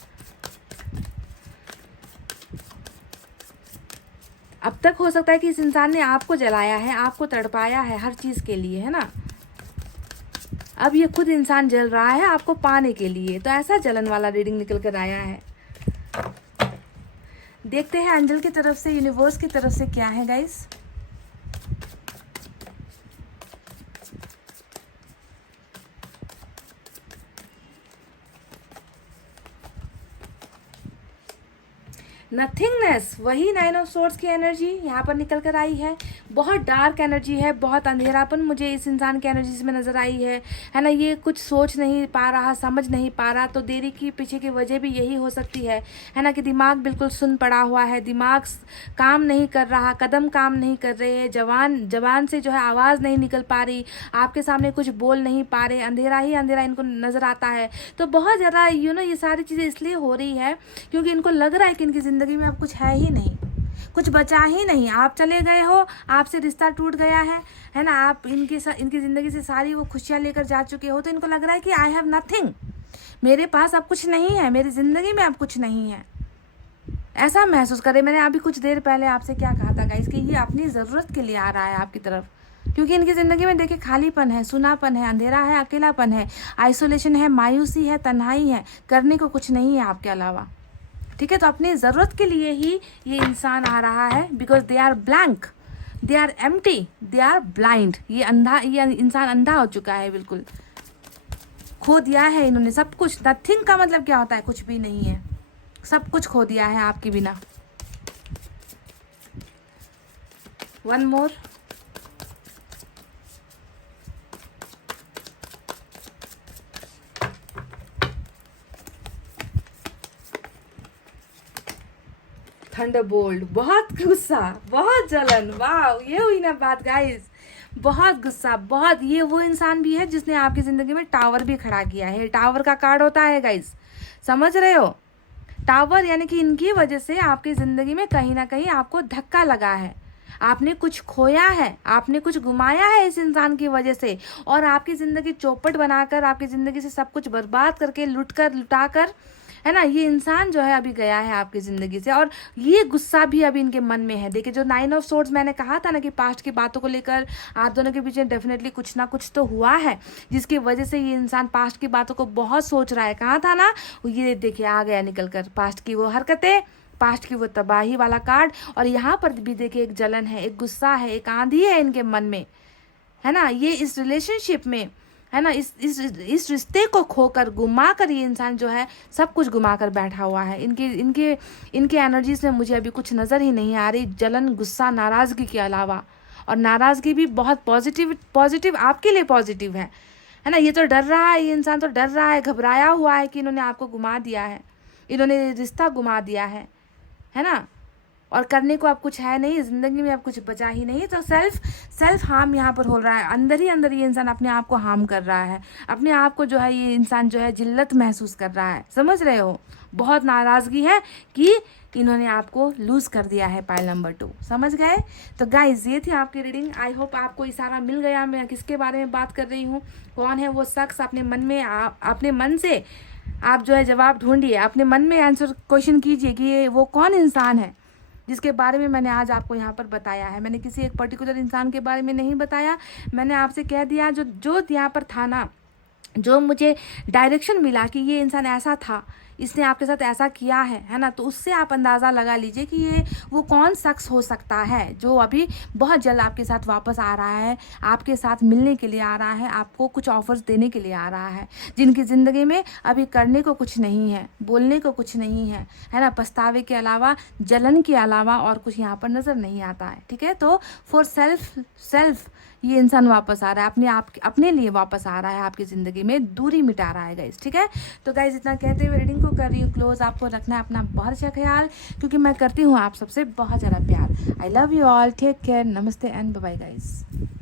अब तक हो सकता है कि इस इंसान ने आपको जलाया है, आपको तड़पाया है हर चीज़ के लिए, है ना। अब ये खुद इंसान जल रहा है आपको पाने के लिए। तो ऐसा जलन वाला रीडिंग निकल कर आया है। देखते हैं एंजल की तरफ से, यूनिवर्स की तरफ से क्या है गाइस। नथिंगनेस, वही 9 ऑफ सोर्ड्स की एनर्जी यहाँ पर निकल कर आई है। बहुत डार्क एनर्जी है, बहुत अंधेरापन मुझे इस इंसान की एनर्जी में नज़र आई है ना। ये कुछ सोच नहीं पा रहा, समझ नहीं पा रहा, तो देरी की पीछे की वजह भी यही हो सकती है ना, कि दिमाग बिल्कुल सुन पड़ा हुआ है, दिमाग काम नहीं कर रहा, कदम काम नहीं कर रहे हैं, जबान से जो है आवाज़ नहीं निकल पा रही, आपके सामने कुछ बोल नहीं पा रहे, अंधेरा ही अंधेरा इनको नज़र आता है। तो बहुत ज़्यादा ये सारी चीज़ें इसलिए हो रही है क्योंकि इनको लग रहा है कि इनकी ज़िंदगी में अब कुछ है ही नहीं, कुछ बचा ही नहीं। आप चले गए हो, आपसे रिश्ता टूट गया है ना, आप इनकी ज़िंदगी से सारी वो खुशियाँ लेकर जा चुके हो, तो इनको लग रहा है कि आई हैव नथिंग, मेरे पास अब कुछ नहीं है, मेरी ज़िंदगी में अब कुछ नहीं है, ऐसा महसूस करे। मैंने अभी कुछ देर पहले आपसे क्या कहा था गाइस, कि ये अपनी ज़रूरत के लिए आ रहा है आपकी तरफ, क्योंकि इनकी ज़िंदगी में देखिए खालीपन है, सुनापन है, अंधेरा है, अकेलापन है, आइसोलेशन है, मायूसी है, तन्हाई है, करने को कुछ नहीं है आपके अलावा। ठीक है, तो अपनी ज़रूरत के लिए ही ये इंसान आ रहा है, because they are blank, they are empty, they are blind. ये इंसान अंधा हो चुका है, बिल्कुल खो दिया है इन्होंने सब कुछ। नथिंग का मतलब क्या होता है, कुछ भी नहीं है, सब कुछ खो दिया है आपके बिना। वन मोर, थंडरबोल्ट, बहुत गुस्सा, बहुत जलन, वाह, ये हुई ना बात गाइस, बहुत गुस्सा, बहुत। ये वो इंसान भी है जिसने आपकी ज़िंदगी में टावर भी खड़ा किया है। टावर का कार्ड होता है गाइस, समझ रहे हो, टावर, यानी कि इनकी वजह से आपकी ज़िंदगी में कहीं ना कहीं आपको धक्का लगा है, आपने कुछ खोया है, आपने कुछ गुमाया है इस इंसान की वजह से, और आपकी ज़िंदगी चौपट बनाकर, आपकी ज़िंदगी से सब कुछ बर्बाद करके, लुटाकर, है ना, ये इंसान जो है अभी गया है आपकी ज़िंदगी से। और ये गुस्सा भी अभी इनके मन में है। देखिए, जो 9 ऑफ सोर्ड्स मैंने कहा था ना, कि पास्ट की बातों को लेकर आप दोनों के पीछे डेफिनेटली कुछ ना कुछ तो हुआ है, जिसकी वजह से ये इंसान पास्ट की बातों को बहुत सोच रहा है। कहा था ना, ये देखिए आ गया निकल कर, पास्ट की वो हरकतें, पास्ट की वो तबाही वाला कार्ड। और यहाँ पर भी देखिए एक जलन है, एक गुस्सा है, एक आंधी है इनके मन में, है ना। ये इस रिलेशनशिप में, है ना, इस रिश्ते को खोकर, गुमा कर, ये इंसान जो है सब कुछ गुमा कर बैठा हुआ है। इनके एनर्जीज में मुझे अभी कुछ नज़र ही नहीं आ रही, जलन, गुस्सा, नाराज़गी के अलावा। और नाराज़गी भी बहुत पॉजिटिव आपके लिए पॉजिटिव है ना। ये तो डर रहा है, ये इंसान तो डर रहा है, घबराया हुआ है कि इन्होंने आपको गुमा दिया है, इन्होंने रिश्ता गुमा दिया है ना, और करने को अब कुछ है नहीं, ज़िंदगी में अब कुछ बचा ही नहीं। तो सेल्फ हार्म यहाँ पर हो रहा है, अंदर ही अंदर ये इंसान अपने आप को हार्म कर रहा है, अपने आप को जो है ये इंसान जो है जिल्लत महसूस कर रहा है, समझ रहे हो। बहुत नाराज़गी है कि इन्होंने आपको लूज़ कर दिया है, पाइल नंबर 2, समझ गए। तो गाइज, ये थी आपकी रीडिंग। आई होप आपको इशारा मिल गया मैं किसके बारे में बात कर रही हूँ, कौन है वो शख्स। अपने मन में, अपने मन से आप जो है जवाब ढूंढिए, अपने मन में आंसर क्वेश्चन कीजिए कि वो कौन इंसान है जिसके बारे में मैंने आज आपको यहाँ पर बताया है। मैंने किसी एक पर्टिकुलर इंसान के बारे में नहीं बताया, मैंने आपसे कह दिया जो यहाँ पर था ना, जो मुझे डायरेक्शन मिला कि ये इंसान ऐसा था, इसने आपके साथ ऐसा किया है ना, तो उससे आप अंदाज़ा लगा लीजिए कि ये वो कौन शख्स हो सकता है जो अभी बहुत जल्द आपके साथ वापस आ रहा है, आपके साथ मिलने के लिए आ रहा है, आपको कुछ ऑफर्स देने के लिए आ रहा है, जिनकी ज़िंदगी में अभी करने को कुछ नहीं है, बोलने को कुछ नहीं है ना, पछतावे के अलावा, जलन के अलावा और कुछ यहाँ पर नज़र नहीं आता है। ठीक है, तो फॉर सेल्फ ये इंसान वापस आ रहा है, अपने लिए वापस आ रहा है, आपकी ज़िंदगी में दूरी मिटा रहा है गाइस। ठीक है, तो गाइस इतना कहते हुए रीडिंग को कर रही हूँ क्लोज। आपको रखना है अपना बहुत अच्छा ख्याल, क्योंकि मैं करती हूँ आप सबसे बहुत ज़्यादा प्यार। I love you all, take care, नमस्ते एंड बाय बाय गाइस।